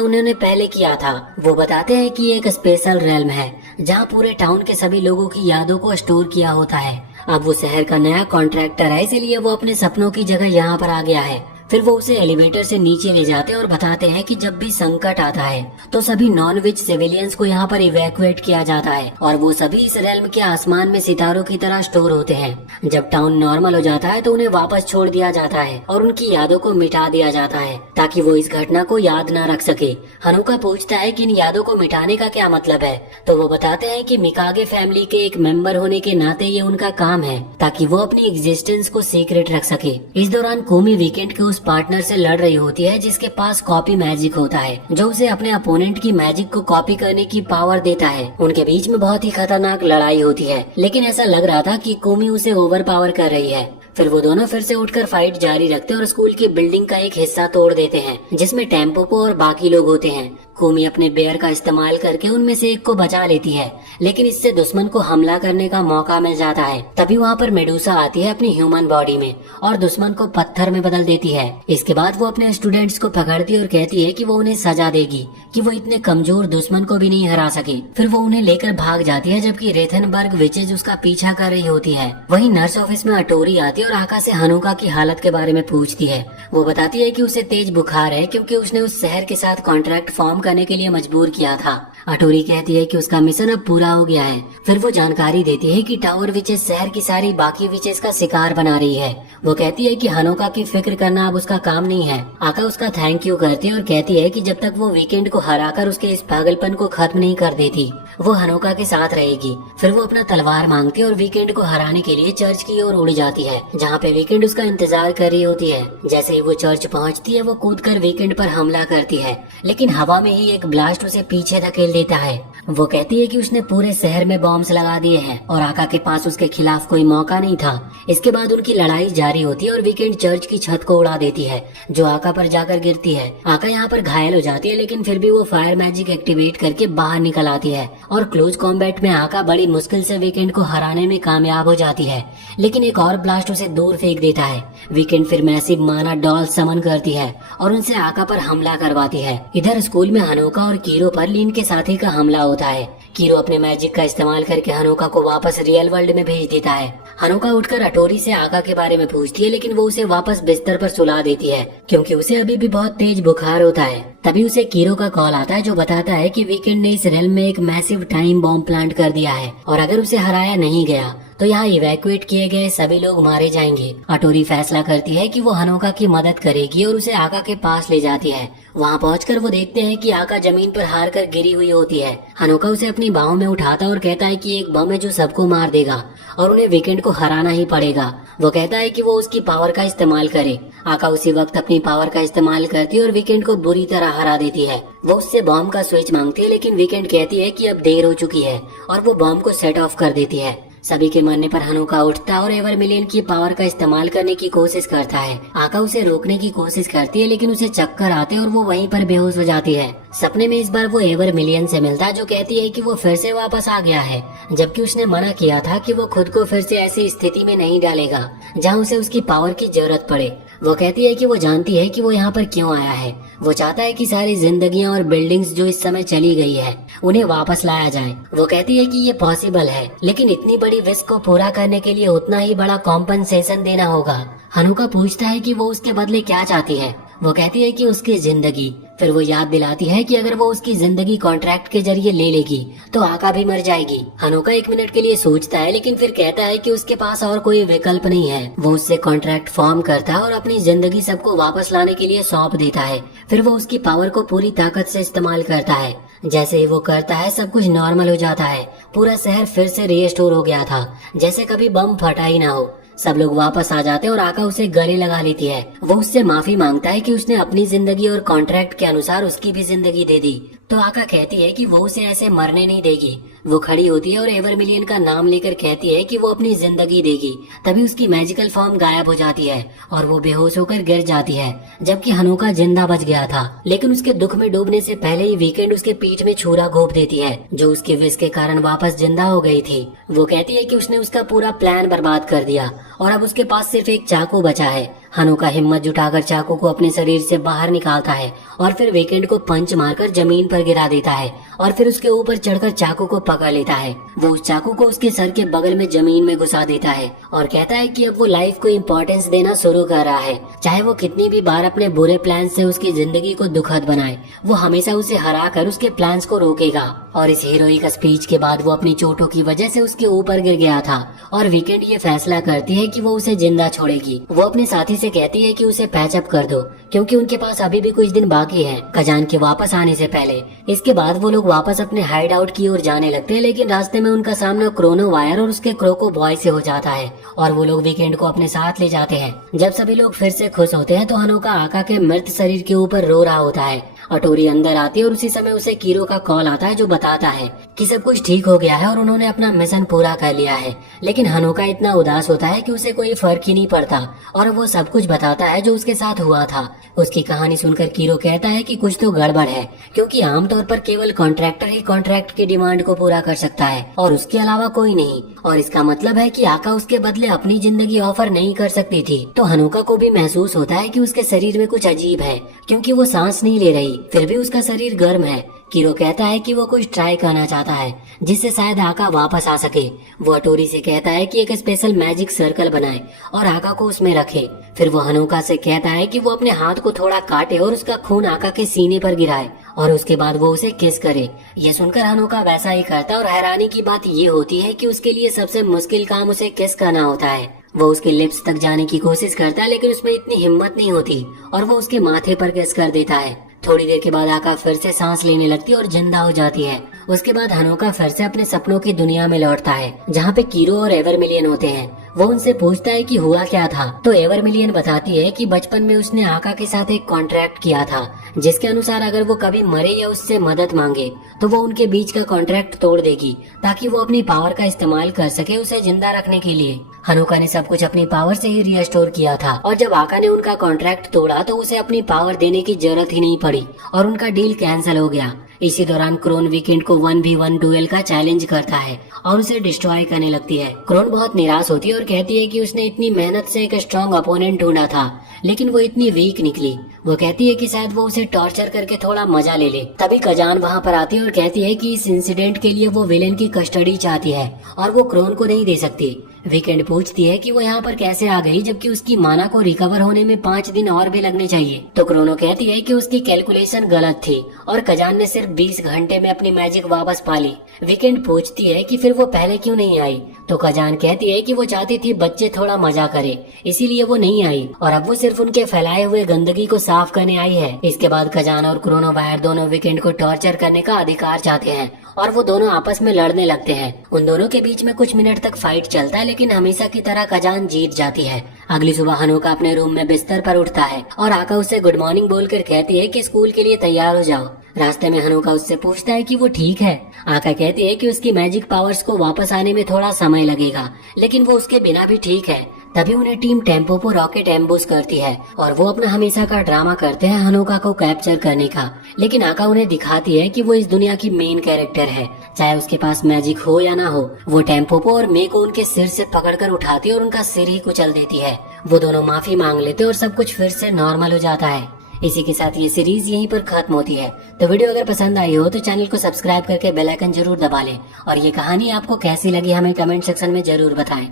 उन्होंने पहले किया था। वो बताते हैं कि एक स्पेशल रेल्म है जहाँ पूरे टाउन के सभी लोगों की यादों को स्टोर किया होता है। अब वो शहर का नया कॉन्ट्रैक्टर है, इसलिए वो अपने सपनों की जगह यहाँ पर आ गया है। फिर वो उसे एलिवेटर से नीचे ले जाते हैं और बताते हैं कि जब भी संकट आता है तो सभी नॉन विच सिविलियंस को यहाँ पर इवैक्यूएट किया जाता है और वो सभी इस रेल्म के आसमान में सितारों की तरह स्टोर होते हैं। जब टाउन नॉर्मल हो जाता है तो उन्हें वापस छोड़ दिया जाता है और उनकी यादों को मिटा दिया जाता है ताकि वो इस घटना को याद न रख सके। हनुका पूछता है कि इन यादों को मिटाने का क्या मतलब है, तो वो बताते हैं कि मिकागे फैमिली के एक मेंबर होने के नाते ये उनका काम है ताकि वो अपनी एग्जिस्टेंस को सीक्रेट रख सके। इस दौरान कुमी वीकेंड के उस पार्टनर से लड़ रही होती है जिसके पास कॉपी मैजिक होता है, जो उसे अपने अपोनेंट की मैजिक को कॉपी करने की पावर देता है। उनके बीच में बहुत ही खतरनाक लड़ाई होती है, लेकिन ऐसा लग रहा था कि कुमी उसे ओवर पावर कर रही है। फिर वो दोनों फिर से उठकर फाइट जारी रखते हैं और स्कूल की बिल्डिंग का एक हिस्सा तोड़ देते हैं जिसमें टेम्पोपो और बाकी लोग होते हैं। कुमी अपने बेयर का इस्तेमाल करके उनमें से एक को बचा लेती है, लेकिन इससे दुश्मन को हमला करने का मौका मिल जाता है। तभी वहाँ पर मेडुसा आती है अपनी ह्यूमन बॉडी में और दुश्मन को पत्थर में बदल देती है। इसके बाद वो अपने स्टूडेंट्स को पकड़ती और कहती है कि वो उन्हें सजा देगी कि वो इतने कमजोर दुश्मन को भी नहीं हरा सके। फिर वो उन्हें लेकर भाग जाती है जबकि रेथनबर्ग विचेज उसका पीछा कर रही होती है। वहीं नर्स ऑफिस में अटोरी आती है और आका से हनुका की हालत के बारे में पूछती है। वो बताती है कि उसे तेज बुखार है क्योंकि उसने उस शहर के साथ कॉन्ट्रैक्ट फॉर्म करने के लिए मजबूर किया था। अटोरी कहती है कि उसका मिशन अब पूरा हो गया है। फिर वो जानकारी देती है कि टावर विचेस शहर की सारी बाकी विचेस का शिकार बना रही है। वो कहती है कि हनुका की फिक्र करना अब उसका काम नहीं है। आका उसका थैंक यू करती है और कहती है कि जब तक वो वीकेंड को हराकर उसके इस पागलपन को खत्म नहीं कर देती वो हनुका के साथ रहेगी। फिर वो अपना तलवार मांगती है और वीकेंड को हराने के लिए चर्च की ओर उड़ जाती है, जहाँ पे वीकेंड उसका इंतजार कर रही होती है। जैसे ही वो चर्च पहुँचती है वो कूदकर वीकेंड पर हमला करती है, लेकिन हवा में ही एक ब्लास्ट उसे पीछे धकेल देता है। वो कहती है कि उसने पूरे शहर में बॉम्ब्स लगा दिए हैं और आका के पास उसके खिलाफ कोई मौका नहीं था। इसके बाद उनकी लड़ाई जारी होती है और वीकेंड चर्च की छत को उड़ा देती है जो आका पर जाकर गिरती है। आका यहाँ पर घायल हो जाती है, लेकिन फिर भी वो फायर मैजिक एक्टिवेट करके बाहर निकल आती है और क्लोज कॉम्बैट में आका बड़ी मुश्किल से वीकेंड को हराने में कामयाब हो जाती है, लेकिन एक और ब्लास्ट उसे दूर फेंक देता है। वीकेंड फिर मैसिव माना डॉल समन करती है और उनसे आका पर हमला करवाती है। इधर स्कूल में हनुका और कीरो पर लीन के साथी का हमला होता है। कीरो अपने मैजिक का इस्तेमाल करके हनुका को वापस रियल वर्ल्ड में भेज देता है। हनुका उठकर अटोरी से आका के बारे में पूछती है, लेकिन वो उसे वापस बिस्तर पर सुला देती है क्योंकि उसे अभी भी बहुत तेज बुखार होता है। तभी उसे कीरो का कॉल आता है जो बताता है कि वीकेंड ने इस रेल में एक मैसिव टाइम बॉम्ब प्लांट कर दिया है और अगर उसे हराया नहीं गया तो यहाँ इवैक्यूएट किए गए सभी लोग मारे जाएंगे। अटोरी फैसला करती है कि वो हनुका की मदद करेगी और उसे आका के पास ले जाती है। वहाँ पहुंचकर वो देखते हैं कि आका जमीन पर हार कर गिरी हुई होती है। हनुका उसे अपनी बाहों में उठाता और कहता है कि एक बम है जो सबको मार देगा और उन्हें वीकेंड को हराना ही पड़ेगा। वो कहता है कि वो उसकी पावर का इस्तेमाल करे। आका उसी वक्त अपनी पावर का इस्तेमाल करती है और वीकेंड को बुरी तरह हरा देती है। वो उससे बॉम्ब का स्विच मांगती है, लेकिन वीकेंड कहती है कि अब देर हो चुकी है और वो बॉम्ब को सेट ऑफ कर देती है। सभी के मरने पर हनुका उठता है और एवरमिलियन की पावर का इस्तेमाल करने की कोशिश करता है। आका उसे रोकने की कोशिश करती है लेकिन उसे चक्कर आते और वो वहीं पर बेहोश हो जाती है। सपने में इस बार वो एवरमिलियन से मिलता है जो कहती है कि वो फिर से वापस आ गया है, जबकि उसने मना किया था कि वो खुद को फिर से ऐसी स्थिति में नहीं डालेगा जहाँ उसे उसकी पावर की जरूरत पड़े। वो कहती है कि वो जानती है कि वो यहाँ पर क्यों आया है। वो चाहता है कि सारी जिंदगियां और बिल्डिंग्स जो इस समय चली गई है उन्हें वापस लाया जाए। वो कहती है कि ये पॉसिबल है, लेकिन इतनी बड़ी विश को पूरा करने के लिए उतना ही बड़ा कॉम्पनसेशन देना होगा। हनुका पूछता है कि वो उसके बदले क्या चाहती है। वो कहती है कि उसकी जिंदगी। फिर वो याद दिलाती है कि अगर वो उसकी जिंदगी कॉन्ट्रैक्ट के जरिए ले लेगी तो आका भी मर जाएगी। हनुका 1 मिनट के लिए सोचता है लेकिन फिर कहता है कि उसके पास और कोई विकल्प नहीं है। वो उससे कॉन्ट्रैक्ट फॉर्म करता है और अपनी जिंदगी सबको वापस लाने के लिए सौंप देता है। फिर वो उसकी पावर को पूरी ताकत से इस्तेमाल करता है। जैसे ही वो करता है सब कुछ नॉर्मल हो जाता है। पूरा शहर फिर से रीस्टोर हो गया था, जैसे कभी बम फटा ही ना हो। सब लोग वापस आ जाते हैं और आका उसे गले लगा लेती है। वो उससे माफी मांगता है कि उसने अपनी जिंदगी और कॉन्ट्रैक्ट के अनुसार उसकी भी जिंदगी दे दी। तो आका कहती है कि वो उसे ऐसे मरने नहीं देगी। वो खड़ी होती है और एवरमिलियन का नाम लेकर कहती है कि वो अपनी जिंदगी देगी। तभी उसकी मैजिकल फॉर्म गायब हो जाती है और वो बेहोश होकर गिर जाती है, जबकि हनुका जिंदा बच गया था। लेकिन उसके दुख में डूबने से पहले ही वीकेंड उसके पीठ में छुरा घोंप देती है, जो उसकी विश के कारण वापस जिंदा हो गई थी। वो कहती है कि उसने उसका पूरा प्लान बर्बाद कर दिया और अब उसके पास सिर्फ एक चाकू बचा है। हनुका हिम्मत जुटाकर चाकू को अपने शरीर से बाहर निकालता है और फिर वीकेंड को पंच मारकर जमीन पर गिरा देता है और फिर उसके ऊपर चढ़कर चाकू को पकड़ लेता है। वो उस चाकू को उसके सर के बगल में जमीन में घुसा देता है और कहता है कि अब वो लाइफ को इम्पोर्टेंस देना शुरू कर रहा है। चाहे वो कितनी भी बार अपने बुरे प्लान से उसकी जिंदगी को दुखद बनाए, वो हमेशा उसे हरा कर उसके प्लान्स को रोकेगा। और इस हीरोइक स्पीच के बाद वो अपनी चोटों की वजह से उसके ऊपर गिर गया था और वीकेंड ये फैसला करती है कि वो उसे जिंदा छोड़ेगी। वो अपने साथी से कहती है कि उसे पैचअप कर दो, क्योंकि उनके पास अभी भी कुछ दिन बाकी है खजान के वापस आने से पहले। इसके बाद वो लोग वापस अपने हाइड आउट की ओर जाने लगते हैं, लेकिन रास्ते में उनका सामना क्रोनो वायर और उसके क्रोको बॉय से हो जाता है और वो लोग वीकेंड को अपने साथ ले जाते हैं। जब सभी लोग फिर से खुश होते हैं तो हनुका आका के मृत शरीर के ऊपर रो रहा होता है। अटोरी अंदर आती है और उसी समय उसे कीरो का कॉल आता है जो बताता है कि सब कुछ ठीक हो गया है और उन्होंने अपना मिशन पूरा कर लिया है। लेकिन हनुका इतना उदास होता है कि उसे कोई फर्क ही नहीं पड़ता और वो सब कुछ बताता है जो उसके साथ हुआ था। उसकी कहानी सुनकर कीरो कहता है कि कुछ तो गड़बड़ है, क्योंकि आमतौर पर केवल कॉन्ट्रैक्टर ही कॉन्ट्रैक्ट की डिमांड को पूरा कर सकता है और उसके अलावा कोई नहीं। और इसका मतलब है कि आका उसके बदले अपनी जिंदगी ऑफर नहीं कर सकती थी। तो हनुका को भी महसूस होता है कि उसके शरीर में कुछ अजीब है, क्योंकि वो सांस नहीं ले रही, फिर भी उसका शरीर गर्म है। कीरो कहता है कि वो कुछ ट्राई करना चाहता है जिससे शायद आका वापस आ सके। वो अटोरी से कहता है कि एक स्पेशल मैजिक सर्कल बनाए और आका को उसमें रखे। फिर वो हनुका से कहता है कि वो अपने हाथ को थोड़ा काटे और उसका खून आका के सीने पर गिराए और उसके बाद वो उसे किस करे। ये सुनकर हनुका वैसा ही करता है और हैरानी की बात ये होती है कि उसके लिए सबसे मुश्किल काम उसे किस करना होता है। वो उसके लिप्स तक जाने की कोशिश करता है लेकिन उसमें इतनी हिम्मत नहीं होती और वो उसके माथे पर किस कर देता है। थोड़ी देर के बाद आका फिर से सांस लेने लगती है और जिंदा हो जाती है। उसके बाद हनुका फिर से अपने सपनों की दुनिया में लौटता है जहाँ पे कीरो और एवरमिलियन होते हैं। वो उनसे पूछता है कि हुआ क्या था, तो एवरमिलियन बताती है कि बचपन में उसने आका के साथ एक कॉन्ट्रैक्ट किया था जिसके अनुसार अगर वो कभी मरे या उससे मदद मांगे तो वो उनके बीच का कॉन्ट्रैक्ट तोड़ देगी ताकि वो अपनी पावर का इस्तेमाल कर सके उसे जिंदा रखने के लिए। हनुका ने सब कुछ अपनी पावर से ही रीस्टोर किया था और जब आका ने उनका कॉन्ट्रैक्ट तोड़ा तो उसे अपनी पावर देने की जरूरत ही नहीं पड़ी और उनका डील कैंसिल हो गया। इसी दौरान क्रोन वीकेंड को 1v1 डुएल का चैलेंज करता है और उसे डिस्ट्रॉय करने लगती है। क्रोन बहुत निराश होती है और कहती है कि उसने इतनी मेहनत से एक स्ट्रॉन्ग अपोनेंट ढूंढा था लेकिन वो इतनी वीक निकली। वो कहती है कि शायद वो उसे टॉर्चर करके थोड़ा मजा ले ले। तभी खजान वहाँ पर आती है और कहती है कि इस इंसिडेंट के लिए वो विलेन की कस्टडी चाहती है और वो क्रोन को नहीं दे सकती। वीकेंड पूछती है कि वो यहाँ पर कैसे आ गई जबकि उसकी माना को रिकवर होने में 5 दिन और भी लगने चाहिए। तो क्रोनो कहती है कि उसकी कैलकुलेशन गलत थी और खजान ने सिर्फ 20 घंटे में अपनी मैजिक वापस पा ली। वीकेंड पूछती है कि फिर वो पहले क्यों नहीं आई, तो खजान कहती है कि वो चाहती थी बच्चे थोड़ा मजा करे, इसीलिए वो नहीं आई और अब वो सिर्फ उनके फैलाए हुए गंदगी को साफ करने आई है। इसके बाद खजान और क्रोनो वायर दोनों वीकेंड को टॉर्चर करने का अधिकार चाहते हैं और वो दोनों आपस में लड़ने लगते हैं। उन दोनों के बीच में कुछ मिनट तक फाइट चलता है लेकिन हमेशा की तरह खजान जीत जाती है। अगली सुबह हनुका अपने रूम में बिस्तर पर उठता है और आका उसे गुड मॉर्निंग बोलकर कहती है कि स्कूल के लिए तैयार हो जाओ। रास्ते में हनोका उससे पूछता है कि वो ठीक है। आका कहती है कि उसकी मैजिक पावर्स को वापस आने में थोड़ा समय लगेगा, लेकिन वो उसके बिना भी ठीक है। तभी उन्हें टीम टेम्पोपो रॉकेट एम्बुश करती है और वो अपना हमेशा का ड्रामा करते हैं हनोका को कैप्चर करने का। लेकिन आका उन्हें दिखाती है कि वो इस दुनिया की मेन कैरेक्टर है, चाहे उसके पास मैजिक हो या ना हो। वो टेम्पोपो और मे को उनके सिर से पकड़कर उठाती है और उनका सिर ही कुचल देती है। वो दोनों माफी मांग लेते हैं और सब कुछ फिर से नॉर्मल हो जाता है। इसी के साथ ये सीरीज यहीं पर खत्म होती है। तो वीडियो अगर पसंद आई हो तो चैनल को सब्सक्राइब करके बेल आइकन जरूर दबा लें और ये कहानी आपको कैसी लगी हमें कमेंट सेक्शन में जरूर बताएं।